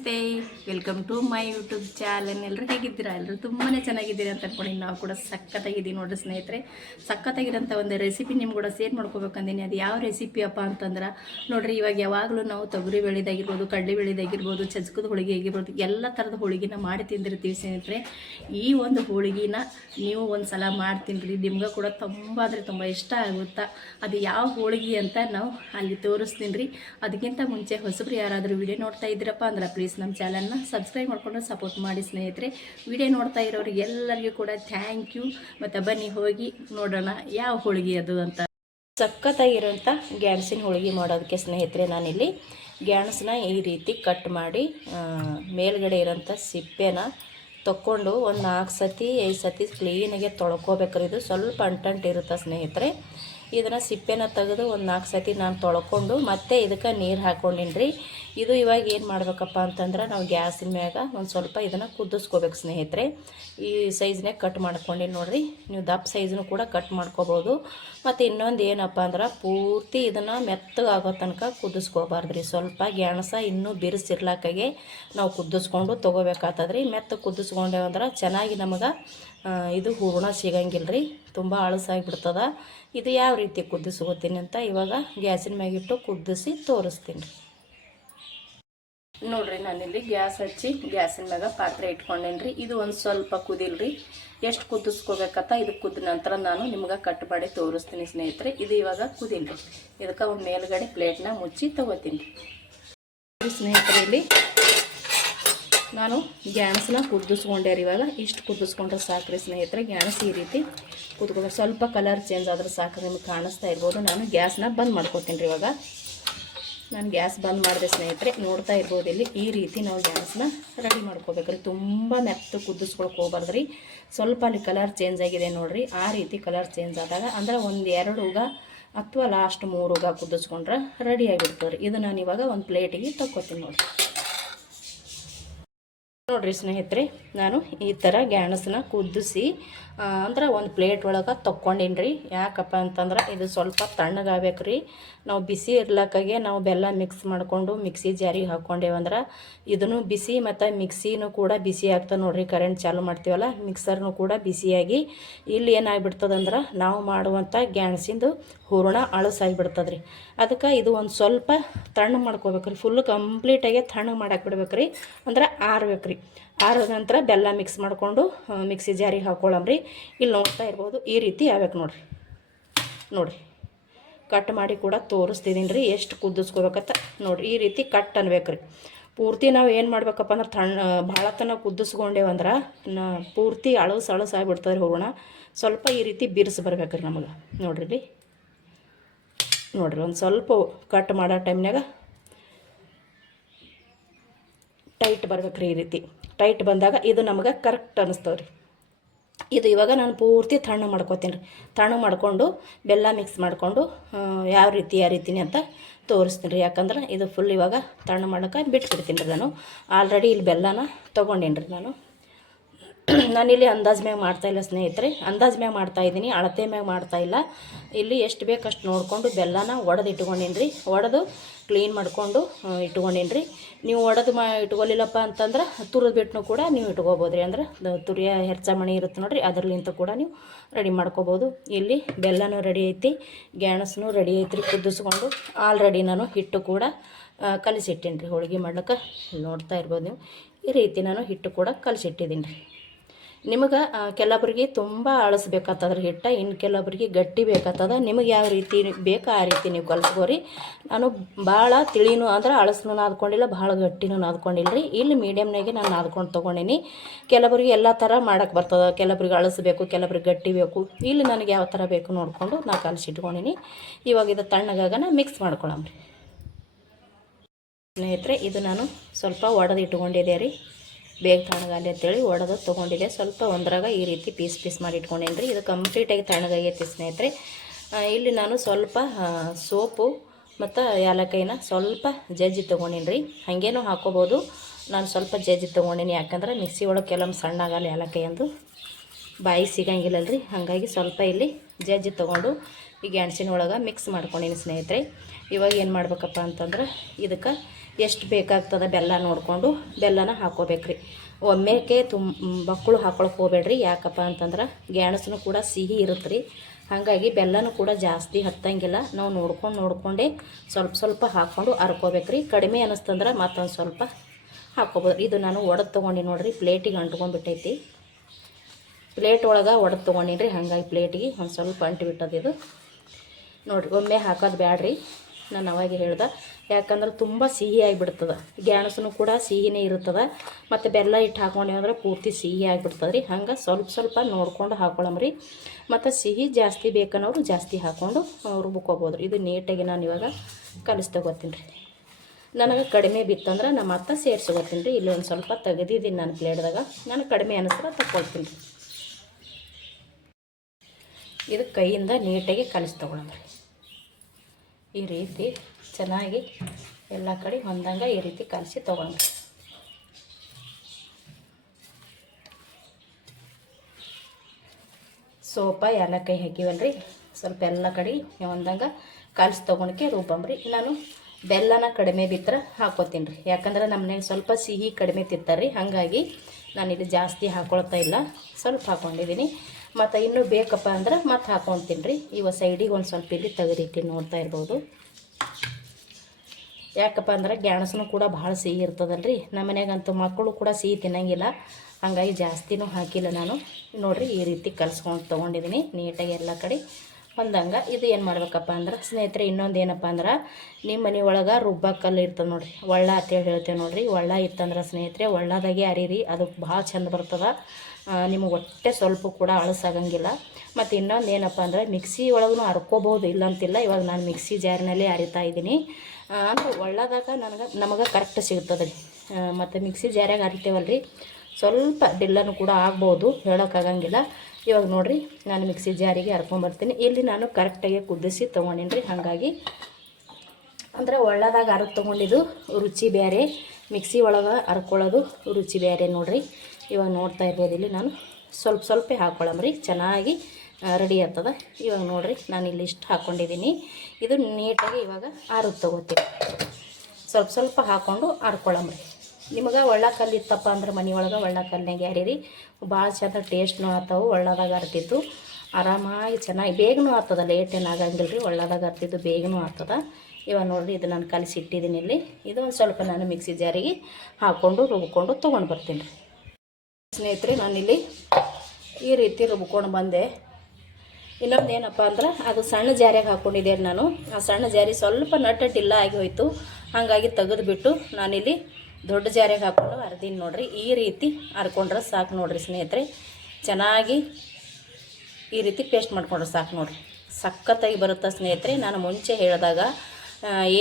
ನಮಸ್ತೆ, welcome to my YouTube channel. ಎಲ್ಲರೂ ಹೇಗಿದ್ದೀರಾ? ಎಲ್ಲರೂ ತುಂಬಾ ಚೆನ್ನಾಗಿದ್ದೀರಿ ಅಂತ ಅನ್ಕೊಂಡು ನಾವು ಕೂಡ ಸಖತ್ತಾಗಿದ್ದೀವಿ ನೋಡ್ರಿ ಸ್ನೇಹಿತರೆ. ಸಖತ್ತಾಗಿರೋಂಥ ಒಂದು ರೆಸಿಪಿ ನಿಮ್ಗೆ ಕೂಡ ಶೇರ್ ಮಾಡ್ಕೋಬೇಕಂದೀನಿ. ಅದು ಯಾವ ರೆಸಿಪಿ ಅಪ್ಪ ಅಂತಂದ್ರೆ ನೋಡ್ರಿ, ಇವಾಗ ಯಾವಾಗಲೂ ನಾವು ತೊಗರಿ ಬೆಳೆದಾಗಿರ್ಬೋದು, ಕಡಲೆ ಬೆಳೆದಾಗಿರ್ಬೋದು, ಚಜ್ಕದ ಹೋಳಿಗೆ ಆಗಿರ್ಬೋದು, ಎಲ್ಲ ಥರದ ಹೋಳಿಗೆನ ಮಾಡಿ ತಿಂದಿರ್ತೀವಿ ಸ್ನೇಹಿತರೆ. ಈ ಒಂದು ಹೋಳಿಗೆನ ನೀವು ಒಂದು ಸಲ ಮಾಡ್ತೀನಿ, ನಿಮ್ಗೆ ಕೂಡ ತುಂಬ ಅಂದರೆ ತುಂಬ ಇಷ್ಟ ಆಗುತ್ತಾ. ಅದು ಯಾವ ಹೋಳಿಗೆ ಅಂತ ನಾವು ಅಲ್ಲಿ ತೋರಿಸ್ತೀನಿ ರೀ. ಅದಕ್ಕಿಂತ ಮುಂಚೆ ಹೊಸಬ್ರು ಯಾರಾದರೂ ವಿಡಿಯೋ ನೋಡ್ತಾ ಇದ್ದೀರಪ್ಪ ಅಂದ್ರೆ ಪ್ಲೀಸ್ ನಮ್ಮ ಚಾನಲ್ನ ಸಬ್ಸ್ಕ್ರೈಬ್ ಮಾಡ್ಕೊಂಡು ಸಪೋರ್ಟ್ ಮಾಡಿ ಸ್ನೇಹಿತರೆ. ವಿಡಿಯೋ ನೋಡ್ತಾ ಇರೋರಿಗೆ ಎಲ್ಲರಿಗೂ ಕೂಡ ಥ್ಯಾಂಕ್ ಯು. ಮತ್ತು ಬನ್ನಿ ಹೋಗಿ ನೋಡೋಣ ಯಾವ ಹೋಳಿಗೆ ಅದು ಅಂತ. ಸಖತ್ತಾಗಿರೋಂಥ ಗ್ಯಾಣಸಿನ ಹೋಳಿಗೆ ಮಾಡೋದಕ್ಕೆ ಸ್ನೇಹಿತರೆ, ನಾನಿಲ್ಲಿ ಗ್ಯಾಣಸನ್ನ ಈ ರೀತಿ ಕಟ್ ಮಾಡಿ ಮೇಲ್ಗಡೆ ಇರೋಂಥ ಸಿಪ್ಪೆನ ತೊಗೊಂಡು ಒಂದು 4 ಸತಿ 5 ಸತಿ ಕ್ಲೀನಾಗೆ ತೊಳ್ಕೊಬೇಕ್ರಿ. ಇದು ಸ್ವಲ್ಪ ಅಂಟಂಟು ಇರುತ್ತೆ ಸ್ನೇಹಿತರೆ. ಇದನ್ನು ಸಿಪ್ಪೆನ ತೆಗೆದು ಒಂದು 4 ಸತಿ ನಾನು ತೊಳ್ಕೊಂಡು ಮತ್ತೆ ಇದಕ್ಕೆ ನೀರು ಹಾಕ್ಕೊಂಡಿನಿ ರೀ. ಇದು ಇವಾಗ ಏನು ಮಾಡಬೇಕಪ್ಪ ಅಂತಂದ್ರೆ, ನಾವು ಗ್ಯಾಸಿನ ಮ್ಯಾಗ ಒಂದು ಸ್ವಲ್ಪ ಇದನ್ನು ಕುದಿಸ್ಕೋಬೇಕು ಸ್ನೇಹಿತರೆ. ಈ ಸೈಜ್ನಾಗ ಕಟ್ ಮಾಡ್ಕೊಂಡಿನಿ ನೋಡಿರಿ. ನೀವು ದಪ್ಪ ಸೈಜ್ನು ಕೂಡ ಕಟ್ ಮಾಡ್ಕೋಬೋದು. ಮತ್ತು ಇನ್ನೊಂದು ಏನಪ್ಪ ಅಂದ್ರೆ, ಪೂರ್ತಿ ಇದನ್ನು ಮೆತ್ತಗಾಗೋ ತನಕ ಕುದಿಸ್ಕೋಬಾರ್ದು ರೀ. ಸ್ವಲ್ಪ ಗ್ಯಾಣಸ ಇನ್ನೂ ಬಿರುಸಿರ್ಲಾಕಾಗೆ ನಾವು ಕುದಿಸ್ಕೊಂಡು ತೊಗೋಬೇಕಾಗ್ತದ್ರಿ. ಮೆತ್ತ ಕುದಿಸ್ಕೊಂಡೇವಂದ್ರೆ ಚೆನ್ನಾಗಿ ನಮಗೆ ಇದು ಹೂರಣ ಸಿಗಂಗಿಲ್ಲ ರೀ, ತುಂಬ ಅಳಸಾಗಿಬಿಡ್ತದ. ಇದು ಯಾವ ರೀತಿ ಕುದಿಸ್ಕೋತೀನಿ ಅಂತ ಇವಾಗ ಗ್ಯಾಸಿನ ಮ್ಯಾಗಿಟ್ಟು ಕುದಿಸಿ ತೋರಿಸ್ತೀನಿ ರೀ. ನೋಡಿರಿ, ನಾನಿಲ್ಲಿ ಗ್ಯಾಸ್ ಹಚ್ಚಿ ಗ್ಯಾಸಿನ ಮ್ಯಾಗ ಪಾತ್ರೆ ಇಟ್ಕೊಂಡೇನಿ ರೀ. ಇದು ಒಂದು ಸ್ವಲ್ಪ ಕುದಿಲ್ರಿ. ಎಷ್ಟು ಕುದಿಸ್ಕೋಬೇಕತ್ತ ಇದು ಕುದ ನಂತರ ನಾನು ನಿಮ್ಗೆ ಕಟ್ ಮಾಡಿ ತೋರಿಸ್ತೀನಿ ಸ್ನೇಹಿತರೆ. ಇದು ಇವಾಗ ಕುದಿಲ್ರಿ. ಇದಕ್ಕೆ ಒಂದು ಮೇಲ್ಗಡೆ ಪ್ಲೇಟ್ನ ಮುಚ್ಚಿ ತೊಗೋತೀನಿ ರೀ ಸ್ನೇಹಿತರೆ. ಇಲ್ಲಿ ನಾನು ಗ್ಯಾಣಸನ್ನ ಕುದಿಸ್ಕೊಂಡೆ ರೀ. ಇವಾಗ ಇಷ್ಟು ಕುದಿಸ್ಕೊಂಡ್ರೆ ಸಾಕ್ರಿ ಸ್ನೇಹಿತರೆ. ಗ್ಯಾಣಸ್ ಈ ರೀತಿ ಕುದ್ಕೊಂಡು ಸ್ವಲ್ಪ ಕಲರ್ ಚೇಂಜ್ ಆದ್ರೆ ಸಾಕ್ರಿ, ನಿಮ್ಗೆ ಕಾಣಿಸ್ತಾ ಇರ್ಬೋದು. ನಾನು ಗ್ಯಾಸ್ನ ಬಂದ್ ಮಾಡ್ಕೊತೀನಿ ರೀ. ಇವಾಗ ನಾನು ಗ್ಯಾಸ್ ಬಂದ್ ಮಾಡಿದೆ ಸ್ನೇಹಿತರೆ, ನೋಡ್ತಾ ಇರ್ಬೋದು. ಇಲ್ಲಿ ಈ ರೀತಿ ನಾವು ಗ್ಯಾಸ್ನ ರೆಡಿ ಮಾಡ್ಕೋಬೇಕ್ರಿ. ತುಂಬ ಮೆತ್ತ ಕುದಿಸ್ಕೊಳಕ್ಕೆ ಹೋಗ್ಬಾರ್ದು ರೀ. ಸ್ವಲ್ಪ ಅಲ್ಲಿ ಕಲರ್ ಚೇಂಜ್ ಆಗಿದೆ ನೋಡಿರಿ. ಆ ರೀತಿ ಕಲರ್ ಚೇಂಜ್ ಆದಾಗ ಅಂದ್ರೆ ಒಂದು 2 ಉಗ ಅಥವಾ ಲಾಸ್ಟ್ 3 ಉಗ ಕುದಿಸ್ಕೊಂಡ್ರೆ ರೆಡಿಯಾಗಿರ್ತದೆ ರೀ. ಇದು ನಾನು ಇವಾಗ ಒಂದು ಪ್ಲೇಟಿಗೆ ತಕ್ಕೋತೀನಿ ನೋಡಿರಿ ಸ್ನೇಹಿತರೆ. ನಾನು ಈ ಥರ ಗ್ಯಾಣಸನ್ನ ಕುದಿಸಿ ಅಂದ್ರೆ ಒಂದು ಪ್ಲೇಟ್ ಒಳಗೆ ತೊಗೊಂಡೀನಿ ರೀ. ಯಾಕಪ್ಪ ಅಂತಂದ್ರೆ ಇದು ಸ್ವಲ್ಪ ತಣ್ಣಗಾಗಬೇಕು ರೀ. ನಾವು ಬಿಸಿ ಇರ್ಲಕ್ಕಾಗೆ ನಾವು ಬೆಲ್ಲ ಮಿಕ್ಸ್ ಮಾಡಿಕೊಂಡು ಮಿಕ್ಸಿ ಜಾರಿಗೆ ಹಾಕ್ಕೊಂಡೇವಂದ್ರೆ ಇದನ್ನು ಬಿಸಿ ಮತ್ತು ಮಿಕ್ಸಿನೂ ಕೂಡ ಬಿಸಿ ಆಗ್ತದೆ ನೋಡಿರಿ. ಕರೆಂಟ್ ಚಾಲು ಮಾಡ್ತೀವಲ್ಲ, ಮಿಕ್ಸರ್ನು ಕೂಡ ಬಿಸಿಯಾಗಿ ಇಲ್ಲಿ ಏನಾಗ್ಬಿಡ್ತದಂದ್ರೆ ನಾವು ಮಾಡುವಂಥ ಗ್ಯಾಣಸಿಂದು ಹೂರಣ ಅಳಸಾಗಿಬಿಡ್ತದೆ ರೀ. ಅದಕ್ಕೆ ಇದು ಒಂದು ಸ್ವಲ್ಪ ತಣ್ಣಗೆ ಮಾಡ್ಕೋಬೇಕ್ರಿ. ಫುಲ್ ಕಂಪ್ಲೀಟಾಗಿ ತಣ್ಣಗೆ ಮಾಡಕ್ಕೆ ಬಿಡ್ಬೇಕ್ರಿ. ಅಂದ್ರೆ ಆರ್ಬೇಕ್ರಿ. ಆರಿದ ನಂತರ ಬೆಲ್ಲ ಮಿಕ್ಸ್ ಮಾಡಿಕೊಂಡು ಮಿಕ್ಸಿ ಜಾರಿಗೆ ಹಾಕ್ಕೊಳ್ಳಮ್ರಿ. ಇಲ್ಲಿ ನೋಡ್ತಾ ಇರ್ಬೋದು, ಈ ರೀತಿ ಆಗ್ಬೇಕು ನೋಡಿರಿ. ಕಟ್ ಮಾಡಿ ಕೂಡ ತೋರಿಸ್ತಿದ್ದೀನಿ ರೀ ಎಷ್ಟು ಕುದಿಸ್ಕೋಬೇಕಂತ. ನೋಡಿರಿ, ಈ ರೀತಿ ಕಟ್ ಅನ್ಬೇಕ್ರಿ. ಪೂರ್ತಿ ನಾವು ಏನು ಮಾಡ್ಬೇಕಪ್ಪ ಅಂದ್ರೆ ಭಾಳ ತನಕ ಕುದಿಸ್ಕೊಂಡೇವಂದ್ರೆ ಪೂರ್ತಿ ಅಳಸಾಗ್ಬಿಡ್ತದೆ ರೀ ಹೂರಣ. ಸ್ವಲ್ಪ ಈ ರೀತಿ ಬಿರ್ಸಿ ಬರ್ಬೇಕ್ರಿ ನಮಗೆ. ನೋಡಿರಿ ಒಂದು ಸ್ವಲ್ಪ ಕಟ್ ಮಾಡೋ ಟೈಮ್ನಾಗ ಟೈಟ್ ಬರ್ಬೇಕ್ರಿ. ಈ ರೀತಿ ಟೈಟ್ ಬಂದಾಗ ಇದು ನಮಗೆ ಕರೆಕ್ಟ್ ಅನ್ನಿಸ್ತವೆ ರೀ. ಇದು ಇವಾಗ ನಾನು ಪೂರ್ತಿ ತಣ್ಣಗೆ ಮಾಡ್ಕೊತೀನಿ ರೀ. ತಣ್ಣಗೆ ಮಾಡಿಕೊಂಡು ಬೆಲ್ಲ ಮಿಕ್ಸ್ ಮಾಡಿಕೊಂಡು ಯಾವ ರೀತಿನೇ ಅಂತ ತೋರಿಸ್ತೀನಿ ರೀ. ಯಾಕಂದ್ರೆ ಇದು ಫುಲ್ ಇವಾಗ ತಣ್ಣಗೆ ಮಾಡೋಕೆ ಬಿಟ್ಬಿಡ್ತೀನಿ ರೀ. ನಾನು ಆಲ್ರೆಡಿ ಇಲ್ಲಿ ಬೆಲ್ಲನ ತೊಗೊಂಡೀನಿ ರೀ. ನಾನಿಲ್ಲಿ ಅಂದಾಜು ಮ್ಯಾಗ ಮಾಡ್ತಾಯಿಲ್ಲ ಸ್ನೇಹಿತರೆ. ಅಂದಾಜು ಮ್ಯಾಗ ಮಾಡ್ತಾಯಿದ್ದೀನಿ, ಅಳತೆ ಮ್ಯಾಗ ಮಾಡ್ತಾಯಿಲ್ಲ. ಇಲ್ಲಿ ಎಷ್ಟು ಬೇಕಷ್ಟು ನೋಡಿಕೊಂಡು ಬೆಲ್ಲನ ಒಡೆದು ಇಟ್ಕೊಂಡೀನಿ ರೀ. ಒಡೆದು ಕ್ಲೀನ್ ಮಾಡಿಕೊಂಡು ಇಟ್ಕೊಂಡೀನಿ ರೀ. ನೀವು ಒಡೆದು ಇಟ್ಕೊಲಿಲ್ಲಪ್ಪ ಅಂತಂದ್ರೆ ತುರಿದು ಬಿಟ್ಟು ಕೂಡ ನೀವು ಇಟ್ಕೋಬೋದು ರೀ. ಅಂದ್ರೆ ತುರಿಯ ಹೆರ್ಚಮಣಿ ಇರುತ್ತೆ ನೋಡಿರಿ, ಅದರಲ್ಲಿಂತ ಕೂಡ ನೀವು ರೆಡಿ ಮಾಡ್ಕೋಬೋದು. ಇಲ್ಲಿ ಬೆಲ್ಲನೂ ರೆಡಿ ಐತಿ, ಗ್ಯಾಣಸನೂ ರೆಡಿ ಐತ್ರಿ ಕುದಿಸ್ಕೊಂಡು. ಆಲ್ರೆಡಿ ನಾನು ಹಿಟ್ಟು ಕೂಡ ಕಲಿಸಿಟ್ಟೀನಿ ರೀ ಹೋಳಿಗೆ ಮಾಡ್ಲಿಕ್ಕೆ. ನೋಡ್ತಾ ಇರ್ಬೋದು ನೀವು. ಈ ರೀತಿ ನಾನು ಹಿಟ್ಟು ಕೂಡ ಕಲಿಸಿಟ್ಟಿದ್ದೀನಿ ರೀ. ನಿಮಗೆ ಕೆಲವರಿಗೆ ತುಂಬ ಅಳಸ್ಬೇಕಾಗ್ತದ್ರಿ ಹಿಟ್ಟು, ಇನ್ನು ಕೆಲವರಿಗೆ ಗಟ್ಟಿ ಬೇಕಾಗ್ತದೆ. ನಿಮಗೆ ಯಾವ ರೀತಿ ಬೇಕು ಆ ರೀತಿ ನೀವು ಕಲಿಸ್ಕೋರಿ. ನಾನು ಭಾಳ ತಿಳಿನೂ ಅಂದ್ರೆ ಅಳಸ್ನೂ ನಾದ್ಕೊಂಡಿಲ್ಲ, ಭಾಳ ಗಟ್ಟಿನೂ ನಾದ್ಕೊಂಡಿಲ್ಲ ರೀ. ಇಲ್ಲಿ ಮೀಡಿಯಮ್ನಾಗೆ ನಾನು ನಾದ್ಕೊಂಡು ತೊಗೊಂಡಿನಿ. ಕೆಲವರಿಗೆ ಎಲ್ಲ ಥರ ಮಾಡೋಕ್ಕೆ ಬರ್ತದೆ. ಕೆಲವರಿಗೆ ಅಳಸ್ಬೇಕು, ಕೆಲವರಿಗೆ ಗಟ್ಟಿ ಬೇಕು. ಇಲ್ಲಿ ನನಗೆ ಯಾವ ಥರ ಬೇಕು ನೋಡಿಕೊಂಡು ನಾನು ಕಲಿಸಿಟ್ಕೊಂಡಿನಿ. ಇವಾಗ ಇದು ತಣ್ಣಗಾಗನ ಮಿಕ್ಸ್ ಮಾಡ್ಕೊಳ್ಳಮ್ರಿ ಸ್ನೇಹಿತರೆ. ಇದು ನಾನು ಸ್ವಲ್ಪ ಒಡೆದು ಇಟ್ಕೊಂಡಿದ್ದೆ ರೀ. ಬೇಗ ತಣ್ಣಗಾಗಲಿ ಅಂತೇಳಿ ಒಡೆದು ತೊಗೊಂಡಿದ್ದೆ. ಸ್ವಲ್ಪ ಒಂದ್ರಾಗ ಈ ರೀತಿ ಪೀಸ್ ಮಾಡಿ ಇಟ್ಕೊಂಡೇನಿ ರೀ. ಇದು ಕಂಪ್ಲೀಟಾಗಿ ತಣ್ಣಗಾಗೈತಿ ಸ್ನೇಹಿತರೆ. ಇಲ್ಲಿ ನಾನು ಸ್ವಲ್ಪ ಸೋಪು ಮತ್ತು ಏಲಕ್ಕಾಯಿನ ಸ್ವಲ್ಪ ಜಜ್ಜಿ ತೊಗೊಂಡೀನಿ ರೀ. ಹಾಗೇನೂ ಹಾಕ್ಕೋಬೋದು. ನಾನು ಸ್ವಲ್ಪ ಜಜ್ಜಿ ತೊಗೊಂಡೀನಿ. ಯಾಕಂದ್ರೆ ಮಿಕ್ಸಿ ಒಳಗೆ ಕೆಲವೊಮ್ಮೆ ಸಣ್ಣ ಆಗಲ್ಲ ಏಲಕ್ಕಾಯಿ ಅಂದು ಬಾಯಿ ಸಿಗಂಗಿಲ್ಲಲ್ರಿ. ಹಾಗಾಗಿ ಸ್ವಲ್ಪ ಇಲ್ಲಿ ಜಜ್ಜಿ ತೊಗೊಂಡು ಈ ಗ್ಯಾಣಸಿನ ಒಳಗೆ ಮಿಕ್ಸ್ ಮಾಡ್ಕೊಂಡೀನಿ ಸ್ನೇಹಿತರೆ. ಇವಾಗ ಏನು ಮಾಡ್ಬೇಕಪ್ಪ ಅಂತಂದ್ರೆ ಇದಕ್ಕೆ ಎಷ್ಟು ಬೇಕಾಗ್ತದೆ ಬೆಲ್ಲ ನೋಡಿಕೊಂಡು ಬೆಲ್ಲನ ಹಾಕೋಬೇಕ್ರಿ. ಒಮ್ಮೆಗೆ ಬಕ್ಕಳು ಹಾಕೊಳಕ್ಕೆ ಹೋಗ್ಬೇಡ್ರಿ. ಯಾಕಪ್ಪ ಅಂತಂದ್ರೆ ಗ್ಯಾಣಸನು ಕೂಡ ಸಿಹಿ ಇರುತ್ತೆ ರೀ. ಹಾಗಾಗಿ ಬೆಲ್ಲನೂ ಕೂಡ ಜಾಸ್ತಿ ಹತ್ತಂಗಿಲ್ಲ. ನಾವು ನೋಡ್ಕೊಂಡೇ ಸ್ವಲ್ಪ ಹಾಕ್ಕೊಂಡು ಹರ್ಕೋಬೇಕ್ರಿ. ಕಡಿಮೆ ಅನ್ನಿಸ್ತಂದ್ರೆ ಮತ್ತೊಂದು ಸ್ವಲ್ಪ ಹಾಕ್ಕೋಬೋದು. ಇದು ನಾನು ಒಡೆದು ತೊಗೊಂಡು ನೋಡಿರಿ, ಪ್ಲೇಟಿಗೆ ಅಂಟ್ಕೊಂಡ್ಬಿಟ್ಟೈತಿ. ಪ್ಲೇಟ್ ಒಳಗೆ ಒಡೆದು ತೊಗೊಂಡಿನಿ ರೀ. ಹಾಗಾಗಿ ಪ್ಲೇಟಿಗೆ ಒಂದು ಸ್ವಲ್ಪ ಅಂಟಿಬಿಟ್ಟದ ಇದು ನೋಡಿರಿ. ಒಮ್ಮೆ ಹಾಕೋದು ಬ್ಯಾಡ್ರಿ, ನಾನು ಅವಾಗ ಹೇಳ್ದೆ. ಯಾಕಂದ್ರೆ ತುಂಬ ಸಿಹಿ ಆಗಿಬಿಡ್ತದೆ. ಗ್ಯಾಣಸನು ಕೂಡ ಸಿಹಿನೇ ಇರ್ತದೆ. ಮತ್ತು ಬೆಲ್ಲ ಇಟ್ಟು ಹಾಕ್ಕೊಂಡೇವು ಅಂದ್ರೆ ಪೂರ್ತಿ ಸಿಹಿ ಆಗಿಬಿಡ್ತದೆ ರೀ. ಹಂಗೆ ಸ್ವಲ್ಪ ನೋಡ್ಕೊಂಡು ಹಾಕ್ಕೊಳಮ್ರಿ. ಮತ್ತು ಸಿಹಿ ಜಾಸ್ತಿ ಬೇಕನ್ನೋರು ಜಾಸ್ತಿ ಹಾಕ್ಕೊಂಡು ರುಬ್ಕೋಬೋದು. ಇದು ನೀಟಾಗಿ ನಾನು ಇವಾಗ ಕಲಿಸಿ ತಗೋತೀನಿ ರೀ. ನನಗೆ ಕಡಿಮೆ ಬಿತ್ತಂದ್ರೆ ನಾನು ಮತ್ತೆ ಸೇರಿಸ್ಕೋತೀನಿ ರೀ. ಇಲ್ಲಿ ಒಂದು ಸ್ವಲ್ಪ ತೆಗೆದಿದ್ದೀನಿ ನಾನು ಪ್ಲೇಟ್ದಾಗ. ನಾನು ಕಡಿಮೆ ಅನ್ನಿಸ್ರೆ ತಗೊಳ್ತೀನಿ ರೀ. ಇದು ಕೈಯಿಂದ ನೀಟಾಗಿ ಕಲಿಸಿ ತೊಗೊಳಮ್ರಿ. ಈ ರೀತಿ ಚೆನ್ನಾಗಿ ಎಲ್ಲ ಕಡೆ ಹೊಂದಂಗೆ ಈ ರೀತಿ ಕಲಸಿ ತೊಗೊಳ್ರಿ. ಸೋಪ ಏಲಕ್ಕಾಯಿ ಹಾಕಿವಲ್ರಿ, ಸ್ವಲ್ಪ ಎಲ್ಲ ಕಡೆ ಹೊಂದಂಗೆ ಕಲಸಿ ತೊಗೊಳಕ್ಕೆ ರುಬ್ಬಂಬ್ರಿ. ನಾನು ಬೆಲ್ಲನ ಕಡಿಮೆ ಬಿತ್ತರೆ ಹಾಕೋತೀನಿ ರೀ. ಯಾಕಂದ್ರೆ ನಮ್ಮ ಮನೆಗೆ ಸ್ವಲ್ಪ ಸಿಹಿ ಕಡಿಮೆ ತಿಂತಾರೆ ರೀ. ಹಾಗಾಗಿ ನಾನಿದು ಜಾಸ್ತಿ ಹಾಕ್ಕೊಳ್ತಾ ಇಲ್ಲ, ಸ್ವಲ್ಪ ಹಾಕ್ಕೊಂಡಿದ್ದೀನಿ. ಮತ್ತು ಇನ್ನೂ ಬೇಕಪ್ಪ ಅಂದ್ರೆ ಮತ್ತೆ ಹಾಕ್ಕೊತೀನಿ ರೀ. ಇವ ಸೈಡಿಗೆ ಒಂದು ಸ್ವಲ್ಪ ಇಲ್ಲಿ ತೆಗೆದಿಟ್ಟು ನೋಡ್ತಾ ಇರ್ಬೋದು. ಯಾಕಪ್ಪ ಅಂದ್ರೆ ಗ್ಯಾಣಸನು ಕೂಡ ಭಾಳ ಸಿಹಿ ಇರ್ತದಲ್ರಿ. ನಮ್ಮ ಮನೆಗಂತೂ ಮಕ್ಕಳು ಕೂಡ ಸಿಹಿ ತಿನ್ನಂಗಿಲ್ಲ. ಹಾಗಾಗಿ ಜಾಸ್ತಿನೂ ಹಾಕಿಲ್ಲ ನಾನು. ನೋಡಿರಿ ಈ ರೀತಿ ಕಲಿಸ್ಕೊಂಡು ತೊಗೊಂಡಿದ್ದೀನಿ ನೀಟಾಗಿ ಎಲ್ಲ ಕಡೆ ಹೊಂದಂಗೆ. ಇದು ಏನು ಮಾಡ್ಬೇಕಪ್ಪ ಅಂದ್ರೆ ಸ್ನೇಹಿತರೆ, ಇನ್ನೊಂದು ಏನಪ್ಪ ಅಂದ್ರೆ ನಿಮ್ಮ ಮನೆ ಒಳಗೆ ರುಬ್ಬಕ್ಕಲ್ಲು ಇರ್ತದೆ ನೋಡಿರಿ, ಒಳ್ಳ ಅಂತೇಳಿ ಹೇಳ್ತೇವೆ ನೋಡಿರಿ. ಒಳ್ಳ ಇತ್ತಂದ್ರೆ ಸ್ನೇಹಿತರೆ ಒಳ್ಳದಾಗೆ ಅರಿರಿ, ಅದು ಭಾಳ ಚಂದ ಬರ್ತದೆ. ನಿಮಗೆ ಹೊಟ್ಟೆ ಸ್ವಲ್ಪ ಕೂಡ ಅಳಸಾಗಂಗಿಲ್ಲ. ಮತ್ತು ಇನ್ನೊಂದು ಏನಪ್ಪ ಅಂದರೆ ಮಿಕ್ಸಿ ಒಳಗೂ ಹರ್ಕೋಬೋದು, ಇಲ್ಲಂತಿಲ್ಲ. ಇವಾಗ ನಾನು ಮಿಕ್ಸಿ ಜಾರಿನಲ್ಲೇ ಅರಿತಾ ಇದ್ದೀನಿ. ಅಂದರೆ ಒಳ್ಳದಾಗ ನಮಗೆ ಕರೆಕ್ಟ್ ಸಿಗ್ತದೆ ರೀ. ಮತ್ತು ಮಿಕ್ಸಿ ಜಾರ್ಯಾಗ ಅರಿತೇವಲ್ರಿ, ಸ್ವಲ್ಪ ಡಿಲ್ಲನೂ ಕೂಡ ಆಗ್ಬೋದು, ಹೇಳೋಕ್ಕಾಗಂಗಿಲ್ಲ. ಇವಾಗ ನೋಡಿರಿ ನಾನು ಮಿಕ್ಸಿ ಜಾರಿಗೆ ಹರ್ಕೊಂಬರ್ತೀನಿ. ಇಲ್ಲಿ ನಾನು ಕರೆಕ್ಟಾಗಿ ಕುದಿಸಿ ತೊಗೊಂಡಿನಿ ರೀ. ಹಾಗಾಗಿ ಅಂದರೆ ಒಳ್ಳದಾಗ ಹರದು ತೊಗೊಂಡಿದ್ದು ರುಚಿ ಬೇರೆ, ಮಿಕ್ಸಿ ಒಳಗೆ ಹರ್ಕೊಳ್ಳೋದು ರುಚಿ ಬೇರೆ ನೋಡಿರಿ. ಇವಾಗ ನೋಡ್ತಾ ಇರ್ಬೋದು, ಇಲ್ಲಿ ನಾನು ಸ್ವಲ್ಪ ಹಾಕ್ಕೊಳ್ಳಮ್ರಿ, ಚೆನ್ನಾಗಿ ರೆಡಿ ಆಗ್ತದೆ. ಇವಾಗ ನೋಡಿರಿ ನಾನು ಇಲ್ಲಿ ಇಷ್ಟು ಹಾಕ್ಕೊಂಡಿದ್ದೀನಿ. ಇದು ನೀಟಾಗಿ ಇವಾಗ ಹರದು ತೊಗೋತೀನಿ. ಸ್ವಲ್ಪ ಹಾಕ್ಕೊಂಡು ಹರ್ಕೊಳ್ಳಮ್ರಿ. ನಿಮಗೆ ಒಳ್ಳ ಕಲ್ಲು ಇತ್ತಪ್ಪ ಅಂದ್ರೆ ಮನೆ ಒಳಗೆ ಒಳ್ಳ ಕಲ್ಲಿನಾಗೆ ಅರಿರಿ, ಭಾಳ ಚಂದ ಟೇಸ್ಟ್ನೂ ಆಗ್ತಾವೆ. ಒಳ್ಳದಾಗ ಅರ್ತಿದ್ದು ಆರಾಮಾಗಿ ಚೆನ್ನಾಗಿ ಬೇಗನೂ ಆಗ್ತದೆ, ಲೇಟ್ ಏನು ಆಗಂಗಿಲ್ಲ ರೀ. ಒಳ್ಳದಾಗ ಅರ್ತಿದ್ದು ಬೇಗನೂ ಆಗ್ತದೆ. ಇವಾಗ ನೋಡಿರಿ ಇದು ನಾನು ಕಲಿಸಿ ಇಟ್ಟಿದ್ದೀನಿ ಇಲ್ಲಿ. ಇದು ಒಂದು ಸ್ವಲ್ಪ ನಾನು ಮಿಕ್ಸಿ ಜಾರಿಗೆ ಹಾಕ್ಕೊಂಡು ರುಬ್ಕೊಂಡು ತೊಗೊಂಡು ಬರ್ತೀನಿ ರೀ. ಸ್ನೇಹಿತರೆ, ನಾನಿಲ್ಲಿ ಈ ರೀತಿ ರುಬ್ಕೊಂಡು ಬಂದೆ. ಇನ್ನೊಂದು ಏನಪ್ಪ ಅಂದ್ರೆ ಅದು ಸಣ್ಣ ಜಾರಿಗೆ ಹಾಕ್ಕೊಂಡಿದ್ದೆ ನಾನು. ಆ ಸಣ್ಣ ಜಾರಿ ಸ್ವಲ್ಪ ನಟ್ಟ ಡಿಲ್ಲ ಆಗಿ ಹೋಯಿತು. ಹಾಗಾಗಿ ತೆಗೆದುಬಿಟ್ಟು ನಾನಿಲ್ಲಿ ದೊಡ್ಡ ಜಾರಿಗೆ ಹಾಕ್ಕೊಂಡು ಅರ್ದೀನಿ ನೋಡಿರಿ. ಈ ರೀತಿ ಹರ್ಕೊಂಡ್ರೆ ಸಾಕು ನೋಡಿರಿ ಸ್ನೇಹಿತರೆ. ಚೆನ್ನಾಗಿ ಈ ರೀತಿ ಪೇಸ್ಟ್ ಮಾಡ್ಕೊಂಡ್ರೆ ಸಾಕು ನೋಡಿರಿ. ಸಖತ್ತಾಗಿ ಬರುತ್ತೆ ಸ್ನೇಹಿತರೆ. ನಾನು ಮುಂಚೆ ಹೇಳಿದಾಗ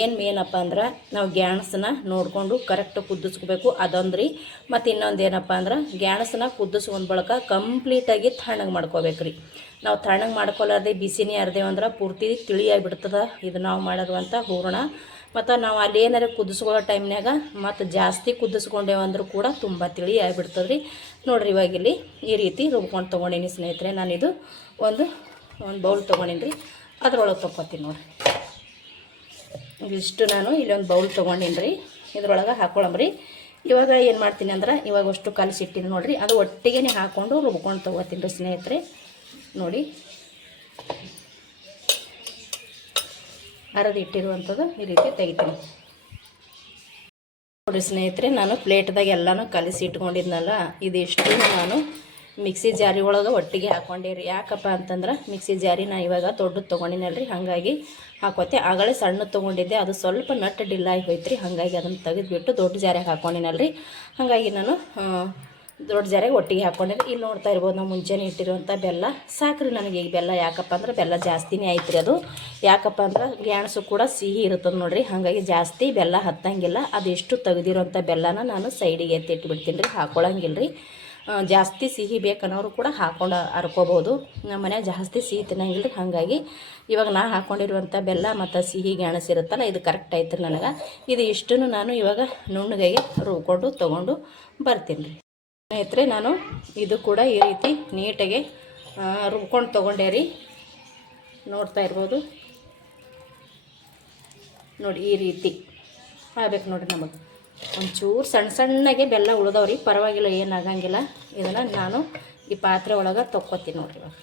ಏನು ಮೇನಪ್ಪ ಅಂದ್ರೆ ನಾವು ಗ್ಯಾಣಸನ್ನ ನೋಡಿಕೊಂಡು ಕರೆಕ್ಟ್ ಕುದಿಸ್ಕೋಬೇಕು, ಅದೊಂದು ರೀ. ಮತ್ತು ಇನ್ನೊಂದು ಏನಪ್ಪ ಅಂದ್ರೆ ಗ್ಯಾಣಸನ್ನ ಕುದಿಸ್ಕೊಂಡ್ ಬಳಕ ಕಂಪ್ಲೀಟಾಗಿ ತಣ್ಣಗೆ ಮಾಡ್ಕೋಬೇಕು ರೀ. ನಾವು ತಣ್ಣಗೆ ಮಾಡ್ಕೊಳ್ಳೋದೇ ಬಿಸಿನೇ ಅರ್ದೇವಂದ್ರೆ ಪೂರ್ತಿ ತಿಳಿಯಾಗಿಬಿಡ್ತದೆ ಇದು ನಾವು ಮಾಡಿರುವಂಥ ಹೂರಣ. ಮತ್ತು ನಾವು ಅಲ್ಲಿ ಏನಾರು ಕುದಿಸ್ಕೊಳ್ಳೋ ಟೈಮ್ನಾಗ ಮತ್ತು ಜಾಸ್ತಿ ಕುದಿಸ್ಕೊಂಡೇವಂದ್ರೂ ಕೂಡ ತುಂಬ ತಿಳಿ ಆಗಿಬಿಡ್ತದೆ ರೀ. ನೋಡಿರಿ ಇವಾಗ ಇಲ್ಲಿ ಈ ರೀತಿ ರುಬ್ಕೊಂಡು ತೊಗೊಂಡೀನಿ ಸ್ನೇಹಿತರೆ. ನಾನಿದು ಒಂದು ಬೌಲ್ ತೊಗೊಂಡೀನಿ ರೀ, ಅದ್ರೊಳಗೆ ತೊಗೊತೀನಿ ನೋಡಿರಿ. ಇಷ್ಟು ನಾನು ಇಲ್ಲೊಂದು ಬೌಲ್ ತೊಗೊಂಡೀನಿ ರೀ, ಇದ್ರೊಳಗೆ ಹಾಕ್ಕೊಳಮ್ರಿ. ಇವಾಗ ಏನು ಮಾಡ್ತೀನಿ ಅಂದ್ರೆ ಇವಾಗ ಅಷ್ಟು ಕಲಸಿಟ್ಟಿನಿ ನೋಡಿರಿ, ಅದು ಒಟ್ಟಿಗೆ ಹಾಕ್ಕೊಂಡು ರುಬ್ಕೊಂಡು ತೊಗೋತೀನಿ ರೀ ಸ್ನೇಹಿತರೆ. ನೋಡಿ ಅರದು ಇಟ್ಟಿರುವಂಥದ್ದು ಈ ರೀತಿ ತೆಗಿತೀನಿ ನೋಡಿ ಸ್ನೇಹಿತರೆ. ನಾನು ಪ್ಲೇಟ್ದಾಗ ಎಲ್ಲನೂ ಕಲಿಸಿ ಇಟ್ಕೊಂಡಿದ್ನಲ್ಲ, ಇದಿಷ್ಟು ನಾನು ಮಿಕ್ಸಿ ಜಾರಿ ಒಳಗೆ ಒಟ್ಟಿಗೆ ಹಾಕ್ಕೊಂಡೇರಿ. ಯಾಕಪ್ಪ ಅಂತಂದ್ರೆ ಮಿಕ್ಸಿ ಜಾರಿ ನಾನು ಇವಾಗ ದೊಡ್ಡದು ತೊಗೊಂಡಿನಲ್ರಿ, ಹಾಗಾಗಿ ಹಾಕೋತೆ. ಆಗಲೇ ಸಣ್ಣ ತೊಗೊಂಡಿದ್ದೆ, ಅದು ಸ್ವಲ್ಪ ನಟ್ಟು ಡಿಲ್ಲಾಗಿ ಹೋಯ್ತು ರೀ. ಹಾಗಾಗಿ ಅದನ್ನು ತೆಗೆದುಬಿಟ್ಟು ದೊಡ್ಡ ಜಾರಿಗೆ ಹಾಕ್ಕೊಂಡಿನಲ್ರಿ, ಹಾಗಾಗಿ ನಾನು ದೊಡ್ಡ ಜಾರಿಗೆ ಒಟ್ಟಿಗೆ ಹಾಕ್ಕೊಂಡಿರಿ. ಇಲ್ಲಿ ನೋಡ್ತಾ ಇರ್ಬೋದು ನಾವು ಮುಂಚೆನೇ ಇಟ್ಟಿರುವಂಥ ಬೆಲ್ಲ ಸಾಕ್ರಿ ನನಗೆ. ಈಗ ಬೆಲ್ಲ ಯಾಕಪ್ಪ ಅಂದ್ರೆ ಬೆಲ್ಲ ಜಾಸ್ತಿನೇ ಆಯ್ತು ರೀ. ಅದು ಯಾಕಪ್ಪ ಅಂದ್ರೆ ಗ್ಯಾಣಸು ಕೂಡ ಸಿಹಿ ಇರ್ತದೆ ನೋಡಿರಿ, ಹಾಗಾಗಿ ಜಾಸ್ತಿ ಬೆಲ್ಲ ಹತ್ತಂಗಿಲ್ಲ. ಅದೆಷ್ಟು ತೆಗೆದಿರೋಂಥ ಬೆಲ್ಲನ ನಾನು ಸೈಡಿಗೆ ಎತ್ತಿಟ್ಬಿಡ್ತೀನಿ ರೀ, ಹಾಕ್ಕೊಳಂಗಿಲ್ಲ ರೀ. ಜಾಸ್ತಿ ಸಿಹಿ ಬೇಕನ್ನೋರು ಕೂಡ ಹಾಕ್ಕೊಂಡು ಹರ್ಕೋಬೋದು. ನಮ್ಮ ಮನ್ಯಾಗ ಜಾಸ್ತಿ ಸಿಹಿ ತಿನ್ನಂಗಿಲ್ಲ ರೀ, ಹಾಗಾಗಿ ಇವಾಗ ನಾ ಹಾಕ್ಕೊಂಡಿರುವಂಥ ಬೆಲ್ಲ ಮತ್ತು ಸಿಹಿ ಗ್ಯಾಣಸು ಇರುತ್ತಲ್ಲ, ಇದು ಕರೆಕ್ಟ್ ಆಯ್ತು ರೀ ನನಗೆ. ಇದು ಇಷ್ಟನ್ನು ನಾನು ಇವಾಗ ನುಣ್ಣಗೆ ರುಬ್ಕೊಂಡು ತೊಗೊಂಡು ಬರ್ತೀನಿ ರೀ ಸ್ನೇಹಿತರೆ. ನಾನು ಇದು ಕೂಡ ಈ ರೀತಿ ನೀಟಾಗಿ ರುಬ್ಕೊಂಡು ತೊಗೊಂಡೆ ರೀ. ನೋಡ್ತಾ ಇರ್ಬೋದು ನೋಡಿ ಈ ರೀತಿ ಆಗ್ಬೇಕು ನೋಡಿರಿ. ನಮಗೆ ಒಂಚೂರು ಸಣ್ಣ ಸಣ್ಣಗೆ ಬೆಲ್ಲ ಉಳ್ದವ್ರಿ, ಪರವಾಗಿಲ್ಲ, ಏನಾಗಂಗಿಲ್ಲ. ಇದನ್ನು ನಾನು ಈ ಪಾತ್ರೆ ಒಳಗೆ ತೊಕ್ಕೊತೀನಿ ನೋಡಿರಿ. ಇವಾಗ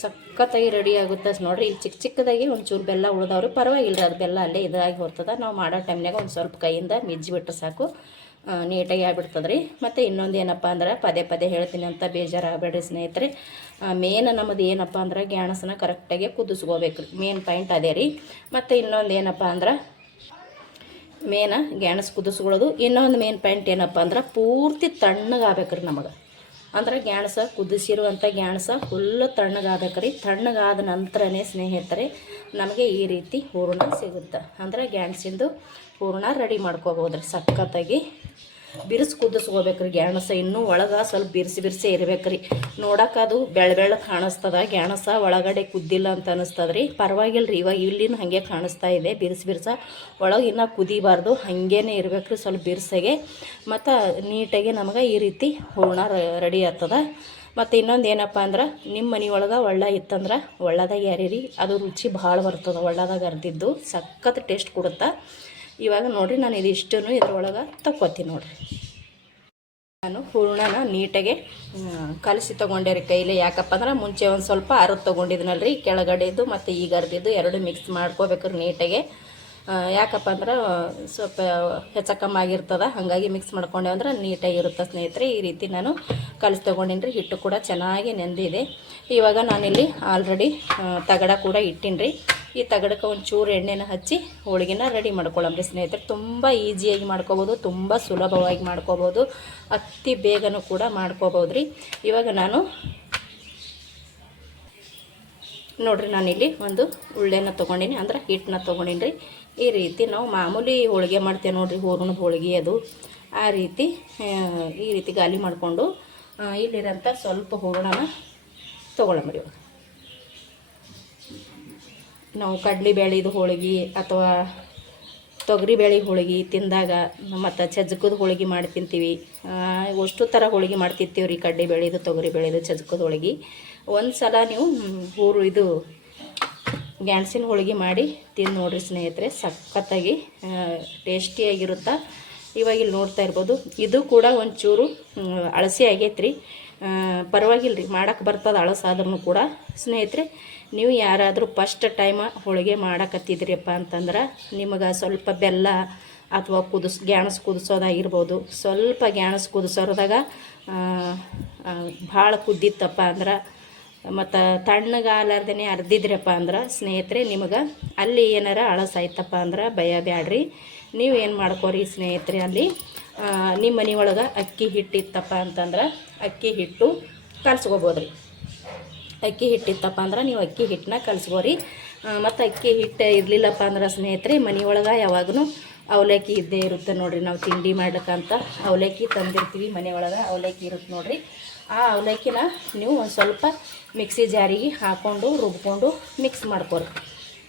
ಸಖತ್ತಾಗಿ ರೆಡಿ ಆಗುತ್ತೆ ನೋಡಿರಿ. ಇಲ್ಲಿ ಚಿಕ್ಕ ಚಿಕ್ಕದಾಗಿ ಒಂಚೂರು ಬೆಲ್ಲ ಉಳ್ದವ್ರಿ, ಪರವಾಗಿಲ್ಲ ರೀ, ಅದು ಬೆಲ್ಲ ಅಲ್ಲೇ ಇದಾಗಿ ಹೊರ್ತದೆ. ನಾವು ಮಾಡೋ ಟೈಮ್ನಾಗ ಒಂದು ಸ್ವಲ್ಪ ಕೈಯಿಂದ ಮಿಜ್ಜಿಬಿಟ್ರೆ ಸಾಕು, ನೀಟಾಗಿ ಆಗ್ಬಿಡ್ತದೆ ರೀ. ಮತ್ತು ಇನ್ನೊಂದು ಏನಪ್ಪ ಅಂದ್ರೆ, ಪದೇ ಪದೇ ಹೇಳ್ತೀನಿ ಅಂತ ಬೇಜಾರಾಗಬೇಡ್ರಿ ಸ್ನೇಹಿತರೆ. ಮೇನ್ ನಮ್ಮದು ಏನಪ್ಪ ಅಂದ್ರೆ ಗ್ಯಾಣಸನ್ನ ಕರೆಕ್ಟಾಗಿ ಕುದಿಸ್ಕೋಬೇಕು ರೀ, ಮೇನ್ ಪಾಯಿಂಟ್ ಅದೇ ರೀ. ಮತ್ತು ಇನ್ನೊಂದು ಏನಪ್ಪ ಅಂದ್ರೆ ಮೇನ ಗ್ಯಾಣಸ್ ಕುದಿಸ್ಕೊಳ್ಳೋದು. ಇನ್ನೊಂದು ಮೇನ್ ಪಾಯಿಂಟ್ ಏನಪ್ಪ ಅಂದ್ರೆ ಪೂರ್ತಿ ತಣ್ಣಗಾಗಬೇಕು ರೀ ನಮಗೆ. ಅಂದ್ರೆ ಗ್ಯಾಣಸ ಕುದಿಸಿರುವಂಥ ಗ್ಯಾಣಸ ಫುಲ್ಲು ತಣ್ಣಗಾಗಬೇಕು ರೀ. ತಣ್ಣಗಾದ ನಂತರನೇ ಸ್ನೇಹಿತರೆ ನಮಗೆ ಈ ರೀತಿ ಹೂರಣ ಸಿಗುತ್ತೆ. ಅಂದ್ರೆ ಗ್ಯಾಣಸಿಂದು ಹೂರಣ ರೆಡಿ ಮಾಡ್ಕೋಬೋದು ರೀ. ಸಖತ್ತಾಗಿ ಬಿರ್ಸಿ ಕುದಿಸ್ಕೋಬೇಕು ರೀ ಗ್ಯಾಣಸ. ಇನ್ನೂ ಒಳಗೆ ಸ್ವಲ್ಪ ಬಿರ್ಸಿ ಇರ್ಬೇಕು ರೀ. ನೋಡೋಕೆ ಅದು ಬೆಳ್ಳ ಕಾಣಿಸ್ತದ, ಗ್ಯಾಣಸ ಒಳಗಡೆ ಕುದ್ದಿಲ್ಲ ಅಂತ ಅನ್ನಿಸ್ತದೆ ರೀ. ಪರವಾಗಿಲ್ಲ ರೀ, ಇವಾಗ ಇಲ್ಲಿನ ಹಾಗೆ ಕಾಣಿಸ್ತಾ ಇದೆ ಬಿರ್ಸ. ಒಳಗೆ ಇನ್ನೂ ಕುದಿಬಾರ್ದು, ಹಾಗೇ ಇರ್ಬೇಕು ರೀ, ಸ್ವಲ್ಪ ಬಿರ್ಸಾಗೆ. ಮತ್ತು ನೀಟಾಗಿ ನಮಗೆ ಈ ರೀತಿ ಹೂರಣ ರೆಡಿ ಆಗ್ತದೆ. ಮತ್ತು ಇನ್ನೊಂದು ಏನಪ್ಪ ಅಂದ್ರೆ, ನಿಮ್ಮ ಮನೆ ಒಳಗೆ ಒಳ್ಳ ಇತ್ತಂದ್ರೆ ಒಳ್ಳದಾಗ ಯಾರೀರಿ, ಅದು ರುಚಿ ಭಾಳ ಬರ್ತದೆ. ಒಳ್ಳದಾಗ ಅರ್ದಿದ್ದು ಸಖತ್ ಟೇಸ್ಟ್ ಕೊಡುತ್ತೆ. ಇವಾಗ ನೋಡಿರಿ, ನಾನು ಇದಿಷ್ಟನ್ನು ಇದ್ರೊಳಗೆ ತಕ್ಕೋತೀನಿ ನೋಡಿರಿ. ನಾನು ಹೂರಣನ ನೀಟಾಗೆ ಕಲಸಿ ತೊಗೊಂಡೆ ರೀ ಕೈಲಿ. ಯಾಕಪ್ಪ ಅಂದ್ರೆ ಮುಂಚೆ ಒಂದು ಸ್ವಲ್ಪ ಅರದು ತೊಗೊಂಡಿದ್ನಲ್ಲ ರೀ, ಕೆಳಗಡೆದು ಮತ್ತು ಈಗ ಅರ್ದಿದ್ದು ಎರಡು ಮಿಕ್ಸ್ ಮಾಡ್ಕೋಬೇಕ್ರಿ ನೀಟಾಗೆ. ಯಾಕಪ್ಪ ಅಂದ್ರೆ ಸ್ವಲ್ಪ ಹೆಚ್ಚು ಕಮ್ಮಿ ಆಗಿರ್ತದೆ, ಹಾಗಾಗಿ ಮಿಕ್ಸ್ ಮಾಡ್ಕೊಂಡೆ ಅಂದ್ರೆ ನೀಟಾಗಿರುತ್ತೆ ಸ್ನೇಹಿತರೆ. ಈ ರೀತಿ ನಾನು ಕಲಸಿ ತೊಗೊಂಡಿನಿ ರೀ. ಹಿಟ್ಟು ಕೂಡ ಚೆನ್ನಾಗಿ ನೆಂದಿದೆ. ಇವಾಗ ನಾನಿಲ್ಲಿ ಆಲ್ರೆಡಿ ತಗಡ ಕೂಡ ಇಟ್ಟಿನಿ ರೀ. ಈ ತಗಡಕ್ಕೆ ಒಂಚೂರು ಎಣ್ಣೆನ ಹಚ್ಚಿ ಹೋಳಿಗೆನ ರೆಡಿ ಮಾಡ್ಕೊಳ್ಳೋಮ್ರಿ ಸ್ನೇಹಿತರೆ. ತುಂಬ ಈಸಿಯಾಗಿ ಮಾಡ್ಕೋಬೋದು, ತುಂಬ ಸುಲಭವಾಗಿ ಮಾಡ್ಕೋಬೋದು, ಅತಿ ಬೇಗನೂ ಕೂಡ ಮಾಡ್ಕೋಬೋದು ರೀ. ಇವಾಗ ನಾನು ನೋಡಿರಿ, ನಾನಿಲ್ಲಿ ಒಂದು ಉಳ್ಳೆನ ತೊಗೊಂಡಿನಿ, ಅಂದ್ರೆ ಹಿಟ್ಟನ್ನ ತೊಗೊಂಡಿನಿ ರೀ. ಈ ರೀತಿ ನಾವು ಮಾಮೂಲಿ ಹೋಳಿಗೆ ಮಾಡ್ತೇವೆ ನೋಡಿರಿ, ಹೂರಣದ ಹೋಳಿಗೆ ಅದು. ಆ ರೀತಿ ಈ ರೀತಿ ಗಾಲಿ ಮಾಡಿಕೊಂಡು ಇಲ್ಲಿರೋಂಥ ಸ್ವಲ್ಪ ಹೂರಣನ ತೊಗೊಳಮ್ರಿ. ಇವಾಗ ನಾವು ಕಡ್ಲೆಬೇಳೆದು ಹೋಳಿಗೆ ಅಥವಾ ತೊಗರಿಬೇಳೆ ಹೋಳಿಗೆ ತಿಂದಾಗ ಮತ್ತು ಚಜ್ಕದ ಹೋಳಿಗೆ ಮಾಡಿ ತಿಂತೀವಿ. ಅಷ್ಟು ಥರ ಹೋಳಿಗೆ ಮಾಡಿ ತಿಂತೀವಿ ರೀ, ಕಡ್ಲೆಬೇಳೆದು, ತೊಗರಿಬೇಳೆದು, ಚಜ್ಕದ ಹೋಳಿಗೆ. ಒಂದು ಸಲ ನೀವು ಇದು ಗ್ಯಾಣಸಿನ ಹೋಳಿಗೆ ಮಾಡಿ ತಿಂದು ನೋಡಿರಿ ಸ್ನೇಹಿತರೆ, ಸಖತ್ತಾಗಿ ಟೇಸ್ಟಿಯಾಗಿರುತ್ತೆ. ಇವಾಗ ಇಲ್ಲಿ ನೋಡ್ತಾ ಇರ್ಬೋದು, ಇದು ಕೂಡ ಒಂಚೂರು ಅಳಸಿ ಆಗೈತೆ ರೀ. ಪರವಾಗಿಲ್ಲ ರೀ, ಮಾಡೋಕ್ಕೆ ಬರ್ತದೆ ಅಳಸಾದ್ರೂ ಕೂಡ. ಸ್ನೇಹಿತರೆ, ನೀವು ಯಾರಾದರೂ ಫಸ್ಟ್ ಟೈಮ್ ಹೋಳಿಗೆ ಮಾಡಕತ್ತಿದ್ರಿಯಪ್ಪ ಅಂತಂದ್ರೆ ನಿಮಗೆ ಸ್ವಲ್ಪ ಬೆಲ್ಲ ಅಥವಾ ಗ್ಯಾಣಸ್ ಕುದಿಸೋದಾಗಿರ್ಬೋದು, ಸ್ವಲ್ಪ ಗ್ಯಾಣಸ್ ಕುದಿಸೋದಾಗ ಭಾಳ ಕುದ್ದಿತ್ತಪ್ಪ ಅಂದ್ರೆ ಮತ್ತು ತಣ್ಣಗಾಲಾರ್ದೇ ಅರ್ದಿದ್ರಪ್ಪ ಅಂದ್ರೆ ಸ್ನೇಹಿತರೆ, ನಿಮಗೆ ಅಲ್ಲಿ ಏನಾರ ಅಳಸಾಯ್ತಪ್ಪ ಅಂದ್ರೆ ಭಯ ಬ್ಯಾಡ್ರಿ. ನೀವೇನು ಮಾಡ್ಕೋರಿ ಸ್ನೇಹಿತರೆ, ಅಲ್ಲಿ ನಿಮ್ಮ ಮನೆ ಒಳಗೆ ಅಕ್ಕಿ ಹಿಟ್ಟಿತ್ತಪ್ಪ ಅಂತಂದ್ರೆ ಅಕ್ಕಿ ಹಿಟ್ಟು ಕಲ್ಸ್ಕೊಬೋದ್ರಿ. ಅಕ್ಕಿ ಹಿಟ್ಟಿತ್ತಪ್ಪ ಅಂದ್ರೆ ನೀವು ಅಕ್ಕಿ ಹಿಟ್ಟನ್ನ ಕಲ್ಸ್ಕೋರಿ. ಮತ್ತು ಅಕ್ಕಿ ಹಿಟ್ಟು ಇರಲಿಲ್ಲಪ್ಪ ಅಂದ್ರೆ ಸ್ನೇಹಿತರೆ, ಮನೆಯೊಳಗೆ ಯಾವಾಗೂ ಅವಲಕ್ಕಿ ಇದ್ದೇ ಇರುತ್ತೆ ನೋಡಿರಿ. ನಾವು ತಿಂಡಿ ಮಾಡ್ಲಿಕ್ಕಂತ ಅವಲಕ್ಕಿ ತಂದಿರ್ತೀವಿ, ಮನೆಯೊಳಗೆ ಅವಲಕ್ಕಿ ಇರುತ್ತೆ ನೋಡಿರಿ. ಆ ಅವಲಕ್ಕಿನ ನೀವು ಒಂದು ಸ್ವಲ್ಪ ಮಿಕ್ಸಿ ಜಾರಿಗೆ ಹಾಕ್ಕೊಂಡು ರುಬ್ಕೊಂಡು ಮಿಕ್ಸ್ ಮಾಡ್ಕೊರಿ.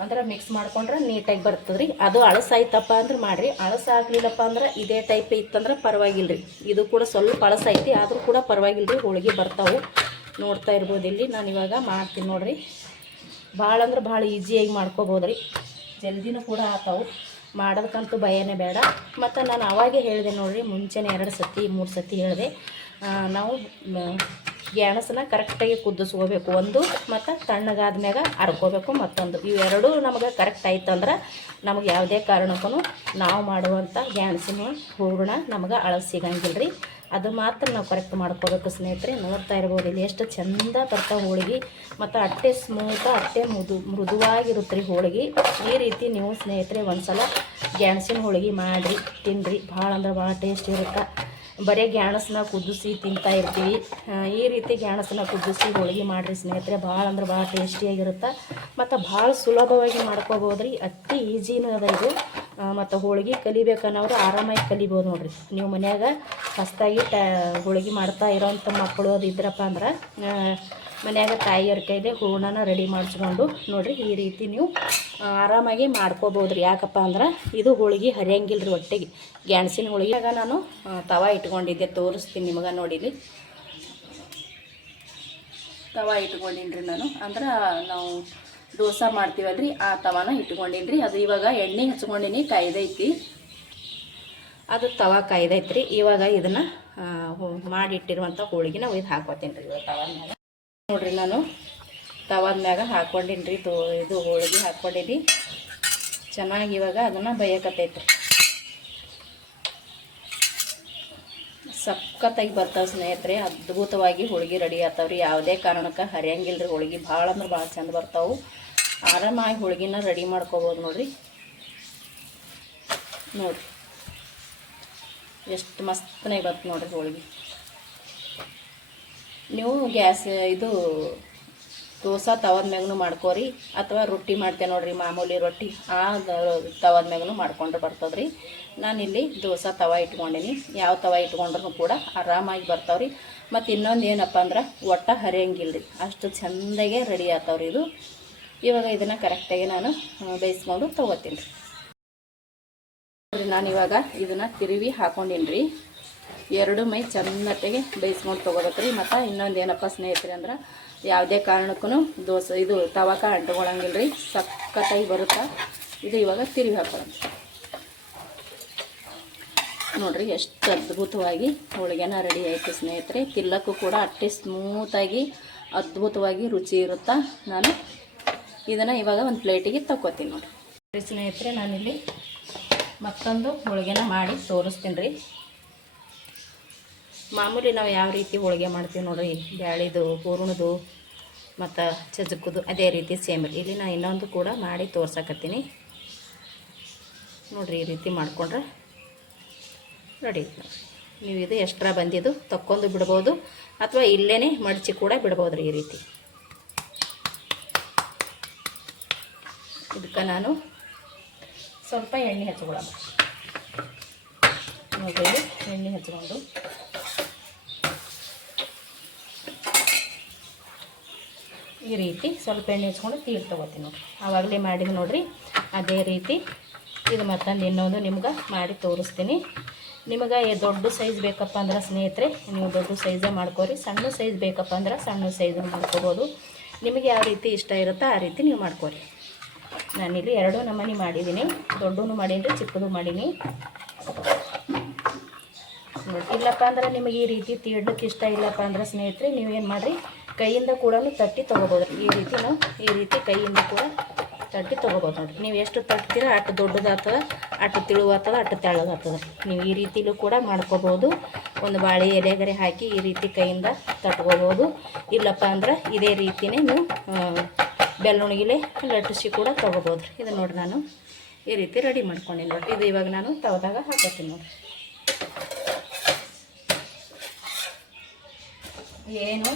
ಅಂದ್ರೆ ಮಿಕ್ಸ್ ಮಾಡ್ಕೊಂಡ್ರೆ ನೀಟಾಗಿ ಬರ್ತದೆ ರೀ. ಅದು ಅಳಸಾಯ್ತಪ್ಪ ಅಂದ್ರೆ ಮಾಡಿರಿ, ಅಳಸಾಗಲಿಲ್ಲಪ್ಪ ಅಂದ್ರೆ ಇದೇ ಟೈಪ್ ಇತ್ತಂದ್ರೆ ಪರವಾಗಿಲ್ಲ ರೀ. ಇದು ಕೂಡ ಸ್ವಲ್ಪ ಅಳಸೈತಿ, ಆದರೂ ಕೂಡ ಪರವಾಗಿಲ್ಲ ರೀ, ಹೋಳಿಗೆ ಬರ್ತಾವೆ. ನೋಡ್ತಾ ಇರ್ಬೋದು, ಇಲ್ಲಿ ನಾನು ಇವಾಗ ಮಾಡ್ತೀನಿ ನೋಡಿರಿ. ಭಾಳ ಅಂದ್ರೆ ಭಾಳ ಈಸಿಯಾಗಿ ಮಾಡ್ಕೋಬೋದು ರೀ, ಜಲ್ದಿನೂ ಕೂಡ ಆಗ್ತಾವೆ. ಮಾಡೋದಕ್ಕಂತೂ ಭಯನೇ ಬೇಡ. ಮತ್ತು ನಾನು ಅವಾಗೇ ಹೇಳಿದೆ ನೋಡಿರಿ, ಮುಂಚೆನೇ 2 ಸತಿ 3 ಸತಿ ಹೇಳಿದೆ, ನಾವು ಗ್ಯಾಣಸನ್ನ ಕರೆಕ್ಟಾಗಿ ಕುದಿಸ್ಕೋಬೇಕು ಒಂದು, ಮತ್ತು ತಣ್ಣಗಾದ್ಮ್ಯಾಗ ಅರ್ಕೋಬೇಕು ಮತ್ತೊಂದು. ಇವೆರಡೂ ನಮಗೆ ಕರೆಕ್ಟ್ ಆಯ್ತಂದ್ರೆ ನಮಗೆ ಯಾವುದೇ ಕಾರಣಕ್ಕೂ ನಾವು ಮಾಡುವಂಥ ಗ್ಯಾಣಸಿನ ಹೂರಣ ನಮಗೆ ಅಳಸು ಸಿಗಂಗಿಲ್ಲ ರೀ. ಅದು ಮಾತ್ರ ನಾವು ಕರೆಕ್ಟ್ ಮಾಡ್ಕೋಬೇಕು ಸ್ನೇಹಿತರೆ. ನೋಡ್ತಾ ಇರ್ಬೋದು ಇಲ್ಲಿ ಎಷ್ಟು ಚೆಂದ ಬರ್ತಾವೆ ಹೋಳಿಗೆ, ಮತ್ತು ಅಟ್ಟೆ ಸ್ಮೂತ, ಅಟ್ಟೆ ಮೃದುವಾಗಿರುತ್ತೆ ರೀ ಹೋಳಿಗೆ. ಈ ರೀತಿ ನೀವು ಸ್ನೇಹಿತರೆ ಒಂದು ಸಲ ಗ್ಯಾಣಸಿನ ಹೋಳಿಗೆ ಮಾಡಿರಿ, ತಿನ್ನಿರಿ. ಭಾಳ ಅಂದ್ರೆ ಭಾಳ ಟೇಸ್ಟ್ ಇರುತ್ತೆ. ಬರೀ ಗ್ಯಾಣಸನ್ನ ಕುದಿಸಿ ತಿಂತಾ ಇರ್ತೀವಿ, ಈ ರೀತಿ ಗ್ಯಾಣಸನ್ನ ಕುದಿಸಿ ಹೋಳಿಗೆ ಮಾಡಿರಿ ಸ್ನೇಹಿತರೆ. ಭಾಳ ಅಂದ್ರೆ ಭಾಳ ಟೇಸ್ಟಿಯಾಗಿರುತ್ತೆ, ಮತ್ತು ಭಾಳ ಸುಲಭವಾಗಿ ಮಾಡ್ಕೋಬೋದು ರೀ. ಅತಿ ಈಜಿನೂ ಅದ ಇದು. ಮತ್ತು ಹೋಳಿಗೆ ಕಲಿಬೇಕನ್ನೋರು ಆರಾಮಾಗಿ ಕಲಿಬೋದು ನೋಡಿರಿ. ನೀವು ಮನ್ಯಾಗ ಹೊಸ್ದಾಗಿ ಹೋಳಿಗೆ ಮಾಡ್ತಾ ಇರೋವಂಥ ಮಕ್ಕಳು ಅದು ಇದ್ರಪ್ಪ ಅಂದ್ರೆ ಮನ್ಯಾಗ ತಾಯಿಯರ ಕೈಲೇ ಹೂರಣನ ರೆಡಿ ಮಾಡಿಸ್ಕೊಂಡು ನೋಡಿರಿ ಈ ರೀತಿ ನೀವು ಆರಾಮಾಗಿ ಮಾಡ್ಕೋಬೋದು ರೀ. ಯಾಕಪ್ಪ ಅಂದ್ರೆ ಇದು ಹೋಳಿಗೆ ಹರಿಯಂಗಿಲ್ಲ ರೀ ಹೊಟ್ಟೆಗೆ. ಗ್ಯಾಣಸಿನ ಹೋಳಿಗೆಯಾಗ ನಾನು ತವಾ ಇಟ್ಕೊಂಡಿದ್ದೆ, ತೋರಿಸ್ತೀನಿ ನಿಮಗೆ ನೋಡಿರಿ. ತವಾ ಇಟ್ಕೊಂಡಿನಿ ರೀ ನಾನು. ಅಂದ್ರೆ ನಾವು ದೋಸೆ ಮಾಡ್ತೀವಲ್ರಿ ಆ ತವಾನ ಇಟ್ಕೊಂಡಿನ್ರಿ. ಅದು ಇವಾಗ ಎಣ್ಣೆ ಹಚ್ಕೊಂಡಿನಿ, ಕಾಯ್ದೈತಿ. ಅದು ತವಾ ಕಾಯ್ದೈತ್ರಿ. ಇವಾಗ ಇದನ್ನು ಮಾಡಿಟ್ಟಿರುವಂಥ ಹೋಳಿಗೆನ ಒಯ್ದು ಹಾಕೋತೀನಿ ರೀ ಇವಾಗ ತವಾದ ಮ್ಯಾಗ. ನೋಡಿರಿ, ನಾನು ತವಾದ ಮ್ಯಾಗ ಹಾಕ್ಕೊಂಡಿನಿ ರೀ. ಇದು ಹೋಳಿಗೆ ಹಾಕ್ಕೊಂಡಿನಿ. ಚೆನ್ನಾಗಿ ಇವಾಗ ಅದನ್ನು ಬೇಯಕತ್ತೈತ್ರಿ. ಸಖತ್ತಾಗಿ ಬರ್ತಾವೆ ಸ್ನೇಹಿತರೆ. ಅದ್ಭುತವಾಗಿ ಹೋಳಿಗೆ ರೆಡಿ ಆಗ್ತಾವ್ರಿ. ಯಾವುದೇ ಕಾರಣಕ್ಕೆ ಹರಿಯಂಗಿಲ್ಲ ರೀ. ಹೋಳಿಗೆ ಭಾಳ ಅಂದ್ರೆ ಭಾಳ ಚಂದ ಬರ್ತಾವೆ. ಆರಾಮಾಗಿ ಹೋಳಿಗೆನ ರೆಡಿ ಮಾಡ್ಕೋಬೋದು ನೋಡಿರಿ. ನೋಡಿರಿ ಎಷ್ಟು ಮಸ್ತನಾಗಿ ಬರ್ತದೆ ನೋಡಿರಿ ಹೋಳಿಗೆ. ನೀವು ಗ್ಯಾಸ್ ಇದು ದೋಸೆ ತವದ ಮ್ಯಾಗೂ ಮಾಡ್ಕೋರಿ, ಅಥವಾ ರೊಟ್ಟಿ ಮಾಡ್ತೇವೆ ನೋಡಿರಿ, ಮಾಮೂಲಿ ರೊಟ್ಟಿ ಆ ತವದ ಮ್ಯಾಗೂ ಮಾಡ್ಕೊಂಡ್ರೆ ಬರ್ತದೆ ರೀ. ನಾನಿಲ್ಲಿ ದೋಸೆ ತವ ಇಟ್ಕೊಂಡೀನಿ. ಯಾವ ತವ ಇಟ್ಕೊಂಡ್ರೂ ಕೂಡ ಆರಾಮಾಗಿ ಬರ್ತಾವ್ರಿ. ಮತ್ತು ಇನ್ನೊಂದು ಏನಪ್ಪ ಅಂದ್ರೆ ಒಟ್ಟ ಹರಿಯಂಗಿಲ್ಲ ರೀ. ಅಷ್ಟು ಚೆಂದಾಗೆ ರೆಡಿ ಆಗ್ತಾವ್ರಿ ಇದು. ಇವಾಗ ಇದನ್ನು ಕರೆಕ್ಟಾಗಿ ನಾನು ಬೇಯಿಸ್ಕೊಂಡು ತೊಗೋತೀನಿ ರೀ. ನಾನು ಇವಾಗ ಇದನ್ನು ತಿರುವಿ ಹಾಕ್ಕೊಂಡಿನಿ ರೀ. ಎರಡು ಮೈ ಚೆನ್ನಾಗಿ ಬೇಯಿಸ್ಕೊಂಡು ತೊಗೋಬೇಕು ರೀ. ಮತ್ತು ಇನ್ನೊಂದು ಏನಪ್ಪ ಸ್ನೇಹಿತರೆ ಅಂದ್ರೆ ಯಾವುದೇ ಕಾರಣಕ್ಕೂ ದೋಸೆ ಇದು ತವಕ ಅಂಟ್ಕೊಳಂಗಿಲ್ಲ ರೀ. ಸಖತ್ತಾಗಿ ಬರುತ್ತಾ ಇದು. ಇವಾಗ ತಿರುವಿ ಹಾಕೊಳ್ಳೋಣ ನೋಡಿರಿ. ಎಷ್ಟು ಅದ್ಭುತವಾಗಿ ಹೋಳಿಗೆನ ರೆಡಿ ಆಯಿತು ಸ್ನೇಹಿತರೆ. ತಿಲ್ಲಕ್ಕೂ ಕೂಡ ಅಷ್ಟೇ ಸ್ಮೂತಾಗಿ ಅದ್ಭುತವಾಗಿ ರುಚಿ ಇರುತ್ತಾ. ನಾನು ಇದನ್ನು ಇವಾಗ ಒಂದು ಪ್ಲೇಟಿಗೆ ತಗೋತೀನಿ ನೋಡಿರಿ ಸ್ನೇಹಿತರೆ. ನಾನಿಲ್ಲಿ ಮತ್ತೊಂದು ಹೋಳಿಗೆನ ಮಾಡಿ ತೋರಿಸ್ತೀನಿ ರೀ. ಮಾಮೂಲಿ ನಾವು ಯಾವ ರೀತಿ ಹೋಳಿಗೆ ಮಾಡ್ತೀವಿ ನೋಡಿರಿ, ಬ್ಯಾಳಿದು, ಹೂರಣದು ಮತ್ತು ಚಜಕ್ಕದು, ಅದೇ ರೀತಿ ಸೇಮ್ ರೀ. ಇಲ್ಲಿ ನಾನು ಇನ್ನೊಂದು ಕೂಡ ಮಾಡಿ ತೋರ್ಸಕತ್ತೀನಿ ನೋಡಿರಿ. ಈ ರೀತಿ ಮಾಡಿಕೊಂಡ್ರೆ ರೆಡಿ. ನೀವು ಇದು ಎಕ್ಸ್ಟ್ರಾ ಬಂದಿದ್ದು ತಕ್ಕೊಂಡು ಬಿಡ್ಬೋದು, ಅಥವಾ ಇಲ್ಲೇ ಮಡಚಿ ಕೂಡ ಬಿಡ್ಬೋದು ರೀ. ಈ ರೀತಿ ಇದಕ್ಕೆ ನಾನು ಸ್ವಲ್ಪ ಎಣ್ಣೆ ಹಚ್ಕೊಳ್ಳೋಣ ನೋಡಿರಿ. ಎಣ್ಣೆ ಹಚ್ಕೊಂಡು ಈ ರೀತಿ ಸ್ವಲ್ಪ ಎಣ್ಣೆ ಹಚ್ಕೊಂಡು ತೀರ್ ತೊಗೋತೀನಿ ನೋಡಿರಿ. ಆವಾಗಲೇ ಮಾಡಿದ್ದು ನೋಡಿರಿ. ಅದೇ ರೀತಿ ಇದು ಮತ್ತೊಂದು ಇನ್ನೊಂದು ನಿಮ್ಗೆ ಮಾಡಿ ತೋರಿಸ್ತೀನಿ. ನಿಮಗೆ ದೊಡ್ಡ ಸೈಜ್ ಬೇಕಪ್ಪ ಅಂದ್ರೆ ಸ್ನೇಹಿತರೆ ನೀವು ದೊಡ್ಡ ಸೈಜೇ ಮಾಡ್ಕೊರಿ. ಸಣ್ಣ ಸೈಜ್ ಬೇಕಪ್ಪ ಅಂದ್ರೆ ಸಣ್ಣ ಸೈಜನ್ನು ಮಾಡ್ಕೋಬೋದು. ನಿಮಗೆ ಯಾವ ರೀತಿ ಇಷ್ಟ ಇರುತ್ತೋ ಆ ರೀತಿ ನೀವು ಮಾಡ್ಕೊರಿ. ನಾನಿಲ್ಲಿ ಎರಡೂ ನಮೂನಿ ಮಾಡಿದ್ದೀನಿ. ದೊಡ್ಡೂ ಮಾಡೀನಿ ರೀ, ಚಿಕ್ಕದು ಮಾಡೀನಿ ನೋಡಿ. ಇಲ್ಲಪ್ಪ ಅಂದ್ರೆ ನಿಮಗೆ ಈ ರೀತಿ ತೀಡ್ಲಿಕ್ಕೆ ಇಷ್ಟ ಇಲ್ಲಪ್ಪ ಅಂದ್ರೆ ಸ್ನೇಹಿತರೆ ನೀವೇನು ಮಾಡಿರಿ, ಕೈಯಿಂದ ಕೂಡ ತಟ್ಟಿ ತೊಗೋಬೋದು ರೀ. ಈ ರೀತಿ ನಾವು ಈ ರೀತಿ ಕೈಯಿಂದ ಕೂಡ ತಟ್ಟಿ ತೊಗೋಬೋದು ನೋಡಿರಿ. ನೀವು ಎಷ್ಟು ತಟ್ತೀರ ಅಷ್ಟು ದೊಡ್ಡದಾಗ್ತದೆ, ಅಷ್ಟು ತಿಳುವಾಗ್ತದೆ, ಅಷ್ಟು ತೆಳ್ಳಗಾಗ್ತದೆ. ನೀವು ಈ ರೀತಿಲೂ ಕೂಡ ಮಾಡ್ಕೋಬೋದು. ಒಂದು ಬಾಳೆ ಎಲೆಗರೆ ಹಾಕಿ ಈ ರೀತಿ ಕೈಯಿಂದ ತಟ್ಕೋಬೋದು. ಇಲ್ಲಪ್ಪ ಅಂದ್ರೆ ಇದೇ ರೀತಿಯೇ ನೀವು ಬೆಳ್ಳುಣಿಗಿಲೆ ಲಟ್ಟಿಸಿ ಕೂಡ ತೊಗೋಬೋದು ರೀ. ಇದು ನೋಡಿ ನಾನು ಈ ರೀತಿ ರೆಡಿ ಮಾಡ್ಕೊಂಡಿ ನೋಡಿ. ಇದು ಇವಾಗ ನಾನು ತವದಾಗ ಹಾಕೋತೀನಿ ನೋಡಿ. ಏನು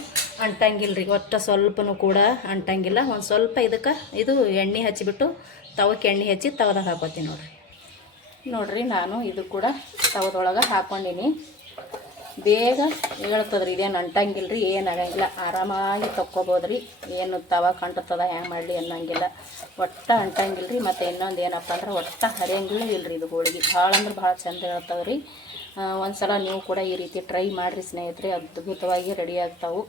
ಅಂಟಂಗಿಲ್ಲ ರೀ, ಒಟ್ಟು ಸ್ವಲ್ಪನೂ ಕೂಡ ಅಂಟಂಗಿಲ್ಲ. ಒಂದು ಸ್ವಲ್ಪ ಇದಕ್ಕೆ ಇದು ಎಣ್ಣೆ ಹಚ್ಚಿಬಿಟ್ಟು ತವಕ್ಕೆ ಎಣ್ಣೆ ಹಚ್ಚಿ ತವದಾಗ ಹಾಕೋತೀನಿ ನೋಡಿರಿ. ನೋಡಿರಿ ನಾನು ಇದು ಕೂಡ ತವದೊಳಗೆ ಹಾಕ್ಕೊಂಡಿನಿ. ಬೇಗ ಹೇಳ್ತದೆ ರೀ. ಇದೇನು ಅಂಟಂಗಿಲ್ಲ ರೀ, ಏನಾಗಂಗಿಲ್ಲ. ಆರಾಮಾಗಿ ತಕ್ಕೋಬೋದು ರೀ. ಏನು ತವ ಕಂಟತದ ಹ್ಯಾಂಗೆ ಮಾಡಲಿ ಅನ್ನಂಗಿಲ್ಲ. ಒಟ್ಟು ಅಂಟಂಗಿಲ್ಲ ರೀ. ಮತ್ತು ಇನ್ನೊಂದು ಏನಪ್ಪ ಅಂದ್ರೆ ಒಟ್ಟು ಹರಿಯಂಗಿಲ್ಲ ಇಲ್ಲ ರೀ. ಇದು ಹೋಳಿಗೆ ಭಾಳ ಅಂದ್ರೆ ಭಾಳ ಚಂದ ಹೇಳ್ತಾವೆ ರೀ. ಒಂದು ಸಲ ನೀವು ಕೂಡ ಈ ರೀತಿ ಟ್ರೈ ಮಾಡಿರಿ ಸ್ನೇಹಿತರೆ. ಅದ್ಭುತವಾಗಿ ರೆಡಿ ಆಗ್ತಾವೆ.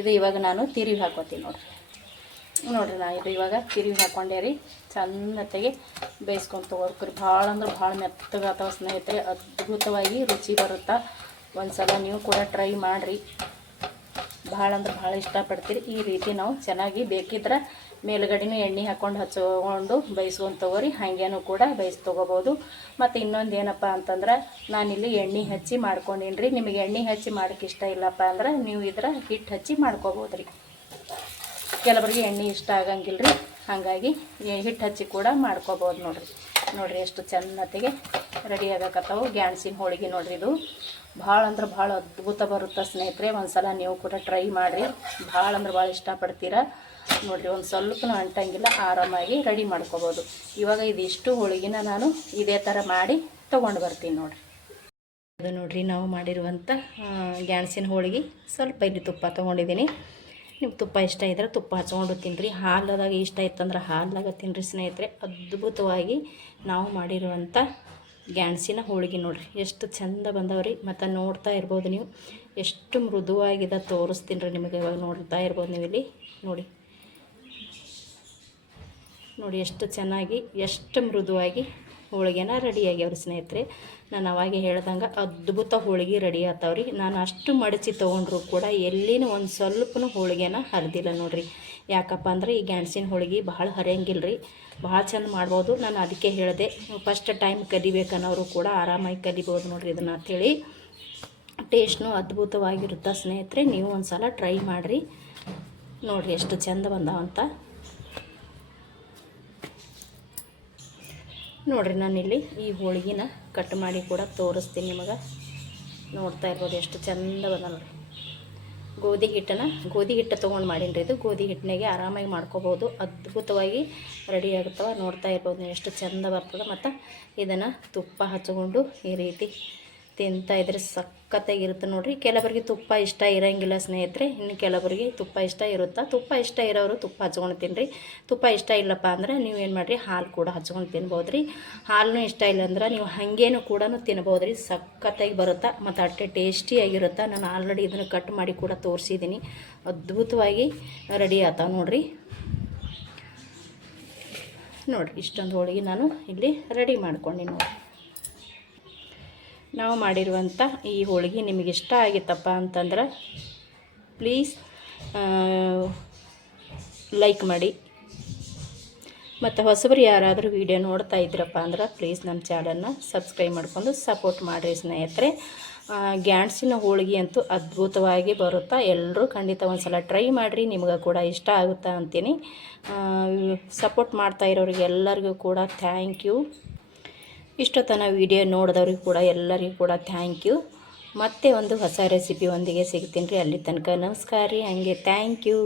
ಇದು ಇವಾಗ ನಾನು ತಿರುವಿ ಹಾಕೋತೀನಿ ನೋಡಿರಿ. ನಾನು ಇದು ಇವಾಗ ತಿರುವಿ ಹಾಕ್ಕೊಂಡೆ ರೀ. ಚೆಂದತೆಗೆ ಬೇಯಿಸ್ಕೊಂಡು ತೊಗೊಳ್ರಿ. ಭಾಳ ಅಂದ್ರೆ ಭಾಳ ಮೆತ್ತಗಾಗ್ತಾವೆ ಸ್ನೇಹಿತರೆ. ಅದ್ಭುತವಾಗಿ ರುಚಿ ಬರುತ್ತಾ. ಒಂದು ಸಲ ನೀವು ಕೂಡ ಟ್ರೈ ಮಾಡಿರಿ. ಭಾಳ ಅಂದ್ರೆ ಭಾಳ ಇಷ್ಟಪಡ್ತೀರಿ. ಈ ರೀತಿ ನಾವು ಚೆನ್ನಾಗಿ ಬೇಕಿದ್ರೆ ಮೇಲುಗಡೆನೂ ಎಣ್ಣೆ ಹಾಕ್ಕೊಂಡು ಹಚ್ಕೊಂಡು ಬೇಯಿಸ್ಕೊಂಡು ತೊಗೋರಿ. ಹಾಗೇನೂ ಕೂಡ ಬೇಯಿಸಿ ತೊಗೋಬೋದು. ಮತ್ತು ಇನ್ನೊಂದು ಏನಪ್ಪ ಅಂತಂದ್ರೆ ನಾನಿಲ್ಲಿ ಎಣ್ಣೆ ಹಚ್ಚಿ ಮಾಡ್ಕೊಂಡೀನಿ ರೀ. ನಿಮಗೆ ಎಣ್ಣೆ ಹಚ್ಚಿ ಮಾಡೋಕ್ಕೆ ಇಷ್ಟ ಇಲ್ಲಪ್ಪ ಅಂದ್ರೆ ನೀವು ಇದ್ರ ಹಿಟ್ಟು ಹಚ್ಚಿ ಮಾಡ್ಕೋಬೋದು ರೀ. ಕೆಲವರಿಗೆ ಎಣ್ಣೆ ಇಷ್ಟ ಆಗಂಗಿಲ್ಲ ರೀ, ಹಾಗಾಗಿ ಹಿಟ್ಟು ಹಚ್ಚಿ ಕೂಡ ಮಾಡ್ಕೋಬೋದು ನೋಡಿರಿ. ಎಷ್ಟು ಚೆನ್ನತೆಗೆ ರೆಡಿ ಆಗಕತ್ತಾವು ಗ್ಯಾಣ್ಸಿನ ಹೋಳಿಗೆ ನೋಡಿರಿ. ಇದು ಭಾಳ ಅಂದ್ರೆ ಭಾಳ ಅದ್ಭುತ ಬರುತ್ತೆ ಸ್ನೇಹಿತರೆ. ಒಂದು ಸಲ ನೀವು ಕೂಡ ಟ್ರೈ ಮಾಡಿರಿ. ಭಾಳ ಅಂದ್ರೆ ಭಾಳ ಇಷ್ಟಪಡ್ತೀರಾ ನೋಡಿರಿ. ಒಂದು ಸ್ವಲ್ಪನೂ ಅಂಟಂಗಿಲ್ಲ. ಆರಾಮಾಗಿ ರೆಡಿ ಮಾಡ್ಕೋಬೋದು. ಇವಾಗ ಇದಿಷ್ಟು ಹೋಳಿಗೆನ ನಾನು ಇದೇ ಥರ ಮಾಡಿ ತೊಗೊಂಡು ಬರ್ತೀನಿ ನೋಡಿರಿ. ಅದು ನೋಡಿರಿ ನಾವು ಮಾಡಿರುವಂಥ ಗ್ಯಾಣ್ಸಿನ ಹೋಳಿಗೆ. ಸ್ವಲ್ಪ ಇಲ್ಲಿ ತುಪ್ಪ ತೊಗೊಂಡಿದ್ದೀನಿ. ನಿಮ್ಗೆ ತುಪ್ಪ ಇಷ್ಟ ಇದ್ದರೆ ತುಪ್ಪ ಹಚ್ಕೊಂಡು ತಿನ್ನಿರಿ. ಹಾಲದಾಗ ಇಷ್ಟ ಇತ್ತಂದ್ರೆ ಹಾಲಾಗ ತಿನ್ನಿರಿ ಸ್ನೇಹಿತರೆ. ಅದ್ಭುತವಾಗಿ ನಾವು ಮಾಡಿರುವಂಥ ಗ್ಯಾಣ್ಸಿನ ಹೋಳಿಗೆ ನೋಡಿರಿ ಎಷ್ಟು ಚಂದ ಬಂದವ್ರಿ. ಮತ್ತು ನೋಡ್ತಾ ಇರ್ಬೋದು ನೀವು ಎಷ್ಟು ಮೃದುವಾಗಿದೆ. ತೋರಿಸ್ತೀನಿ ರೀ ನಿಮಗೆ. ಇವಾಗ ನೋಡ್ತಾ ಇರ್ಬೋದು ನೀವು ಇಲ್ಲಿ ನೋಡಿ. ನೋಡಿ ಎಷ್ಟು ಚೆನ್ನಾಗಿ ಎಷ್ಟು ಮೃದುವಾಗಿ ಹೋಳಿಗೆನ ರೆಡಿಯಾಗ್ಯಾವ್ರಿ ಸ್ನೇಹಿತರೆ. ನಾನು ಅವಾಗೆ ಹೇಳ್ದಂಗೆ ಅದ್ಭುತ ಹೋಳಿಗೆ ರೆಡಿ ಆತಾವ್ರಿ. ನಾನು ಅಷ್ಟು ಮಡಚಿ ತೊಗೊಂಡ್ರು ಕೂಡ ಎಲ್ಲಿನೂ ಒಂದು ಸ್ವಲ್ಪನೂ ಹೋಳಿಗೆನ ಹರಿದಿಲ್ಲ ನೋಡಿರಿ. ಯಾಕಪ್ಪ ಅಂದರೆ ಈ ಗ್ಯಾಣ್ಸಿನ ಹೋಳಿಗೆ ಭಾಳ ಹರಿಯಂಗಿಲ್ಲ ರೀ, ಭಾಳ ಚಂದ ಮಾಡ್ಬೋದು. ನಾನು ಅದಕ್ಕೆ ಹೇಳಿದೆ, ಫಸ್ಟ್ ಟೈಮ್ ಕಲಿಬೇಕನ್ನೋರು ಕೂಡ ಆರಾಮಾಗಿ ಕಲಿಬೋದು ನೋಡಿರಿ ಇದನ್ನು ಅಂಥೇಳಿ. ಟೇಸ್ಟ್ನು ಅದ್ಭುತವಾಗಿರುತ್ತೆ ಸ್ನೇಹಿತರೆ. ನೀವು ಒಂದು ಸಲ ಟ್ರೈ ಮಾಡಿರಿ ನೋಡಿರಿ ಎಷ್ಟು ಚಂದ ಬಂದಾವಂತ. ನೋಡಿರಿ ನಾನಿಲ್ಲಿ ಈ ಹೋಳಿಗೆನ ಕಟ್ ಮಾಡಿ ಕೂಡ ತೋರಿಸ್ತೀನಿ ನಿಮಗೆ. ನೋಡ್ತಾ ಇರ್ಬೋದು ಎಷ್ಟು ಚಂದ ಬಂದ ನೋಡಿರಿ. ಗೋಧಿ ಹಿಟ್ಟು ತೊಗೊಂಡು ಮಾಡೀನಿ ರೀ. ಇದು ಗೋಧಿ ಹಿಟ್ಟಿನಾಗೆ ಆರಾಮಾಗಿ ಮಾಡ್ಕೋಬೋದು, ಅದ್ಭುತವಾಗಿ ರೆಡಿ ಆಗುತ್ತವೆ. ನೋಡ್ತಾ ಇರ್ಬೋದು ನೀವು ಎಷ್ಟು ಚಂದ ಬರ್ತದೆ. ಮತ್ತು ಇದನ್ನು ತುಪ್ಪ ಹಚ್ಕೊಂಡು ಈ ರೀತಿ ತಿಂತಾಯಿದ್ರೆ ಸಖತ್ತಾಗಿರುತ್ತೆ ನೋಡಿರಿ. ಕೆಲವರಿಗೆ ತುಪ್ಪ ಇಷ್ಟ ಇರೋಂಗಿಲ್ಲ ಸ್ನೇಹಿತರೆ, ಇನ್ನು ಕೆಲವರಿಗೆ ತುಪ್ಪ ಇಷ್ಟ ಇರುತ್ತೆ. ತುಪ್ಪ ಇಷ್ಟ ಇರೋರು ತುಪ್ಪ ಹಚ್ಕೊಂಡು ತಿನ್ನಿರಿ. ತುಪ್ಪ ಇಷ್ಟ ಇಲ್ಲಪ್ಪ ಅಂದ್ರೆ ನೀವೇನು ಮಾಡಿರಿ, ಹಾಲು ಕೂಡ ಹಚ್ಕೊಂಡು ತಿನ್ಬೋದು ರೀ. ಹಾಲು ಇಷ್ಟ ಇಲ್ಲ ಅಂದ್ರೆ ನೀವು ಹಾಗೇನು ಕೂಡ ತಿನ್ಬೋದು ರೀ. ಸಖತ್ತಾಗಿ ಬರುತ್ತೆ ಮತ್ತು ಅಷ್ಟೇ ಟೇಸ್ಟಿಯಾಗಿರುತ್ತೆ. ನಾನು ಆಲ್ರೆಡಿ ಇದನ್ನು ಕಟ್ ಮಾಡಿ ಕೂಡ ತೋರಿಸಿದ್ದೀನಿ. ಅದ್ಭುತವಾಗಿ ರೆಡಿ ಆತಾವೆ ನೋಡಿರಿ. ನೋಡಿರಿ ಇಷ್ಟೊಂದು ಹೋಳಿಗೆ ನಾನು ಇಲ್ಲಿ ರೆಡಿ ಮಾಡ್ಕೊಂಡು ನೋಡಿ. ನಾವು ಮಾಡಿರುವಂಥ ಈ ಹೋಳಿಗೆ ನಿಮಗೆ ಇಷ್ಟ ಆಗಿತ್ತಪ್ಪ ಅಂತಂದ್ರೆ ಪ್ಲೀಸ್ ಲೈಕ್ ಮಾಡಿ. ಮತ್ತು ಹೊಸಬರು ಯಾರಾದರೂ ವಿಡಿಯೋ ನೋಡ್ತಾ ಇದ್ರಪ್ಪ ಅಂದ್ರೆ ಪ್ಲೀಸ್ ನಮ್ಮ ಚಾನಲ್ನ ಸಬ್ಸ್ಕ್ರೈಬ್ ಮಾಡ್ಕೊಂಡು ಸಪೋರ್ಟ್ ಮಾಡಿರಿ ಸ್ನೇಹಿತರೆ. ಗ್ಯಾಣ್ಸಿನ ಹೋಳಿಗೆ ಅಂತೂ ಅದ್ಭುತವಾಗಿ ಬರುತ್ತಾ. ಎಲ್ಲರೂ ಖಂಡಿತ ಒಂದು ಸಲ ಟ್ರೈ ಮಾಡಿರಿ, ನಿಮ್ಗೆ ಕೂಡ ಇಷ್ಟ ಆಗುತ್ತಾ ಅಂತೀನಿ. ಸಪೋರ್ಟ್ ಮಾಡ್ತಾ ಇರೋರಿಗೆ ಎಲ್ಲರಿಗೂ ಕೂಡ ಥ್ಯಾಂಕ್ ಯು. ಇಷ್ಟೊತ್ತನ ವಿಡಿಯೋ ನೋಡಿದವ್ರಿಗೆ ಕೂಡ ಎಲ್ಲರಿಗೂ ಕೂಡ ಥ್ಯಾಂಕ್ ಯು. ಮತ್ತೆ ಒಂದು ಹೊಸ ರೆಸಿಪಿ ಒಂದಿಗೆ ಸಿಗ್ತೀನಿ ರೀ. ಅಲ್ಲಿ ತನಕ ನಮಸ್ಕಾರ ರೀ. ಹಾಗೆ ಥ್ಯಾಂಕ್ ಯು.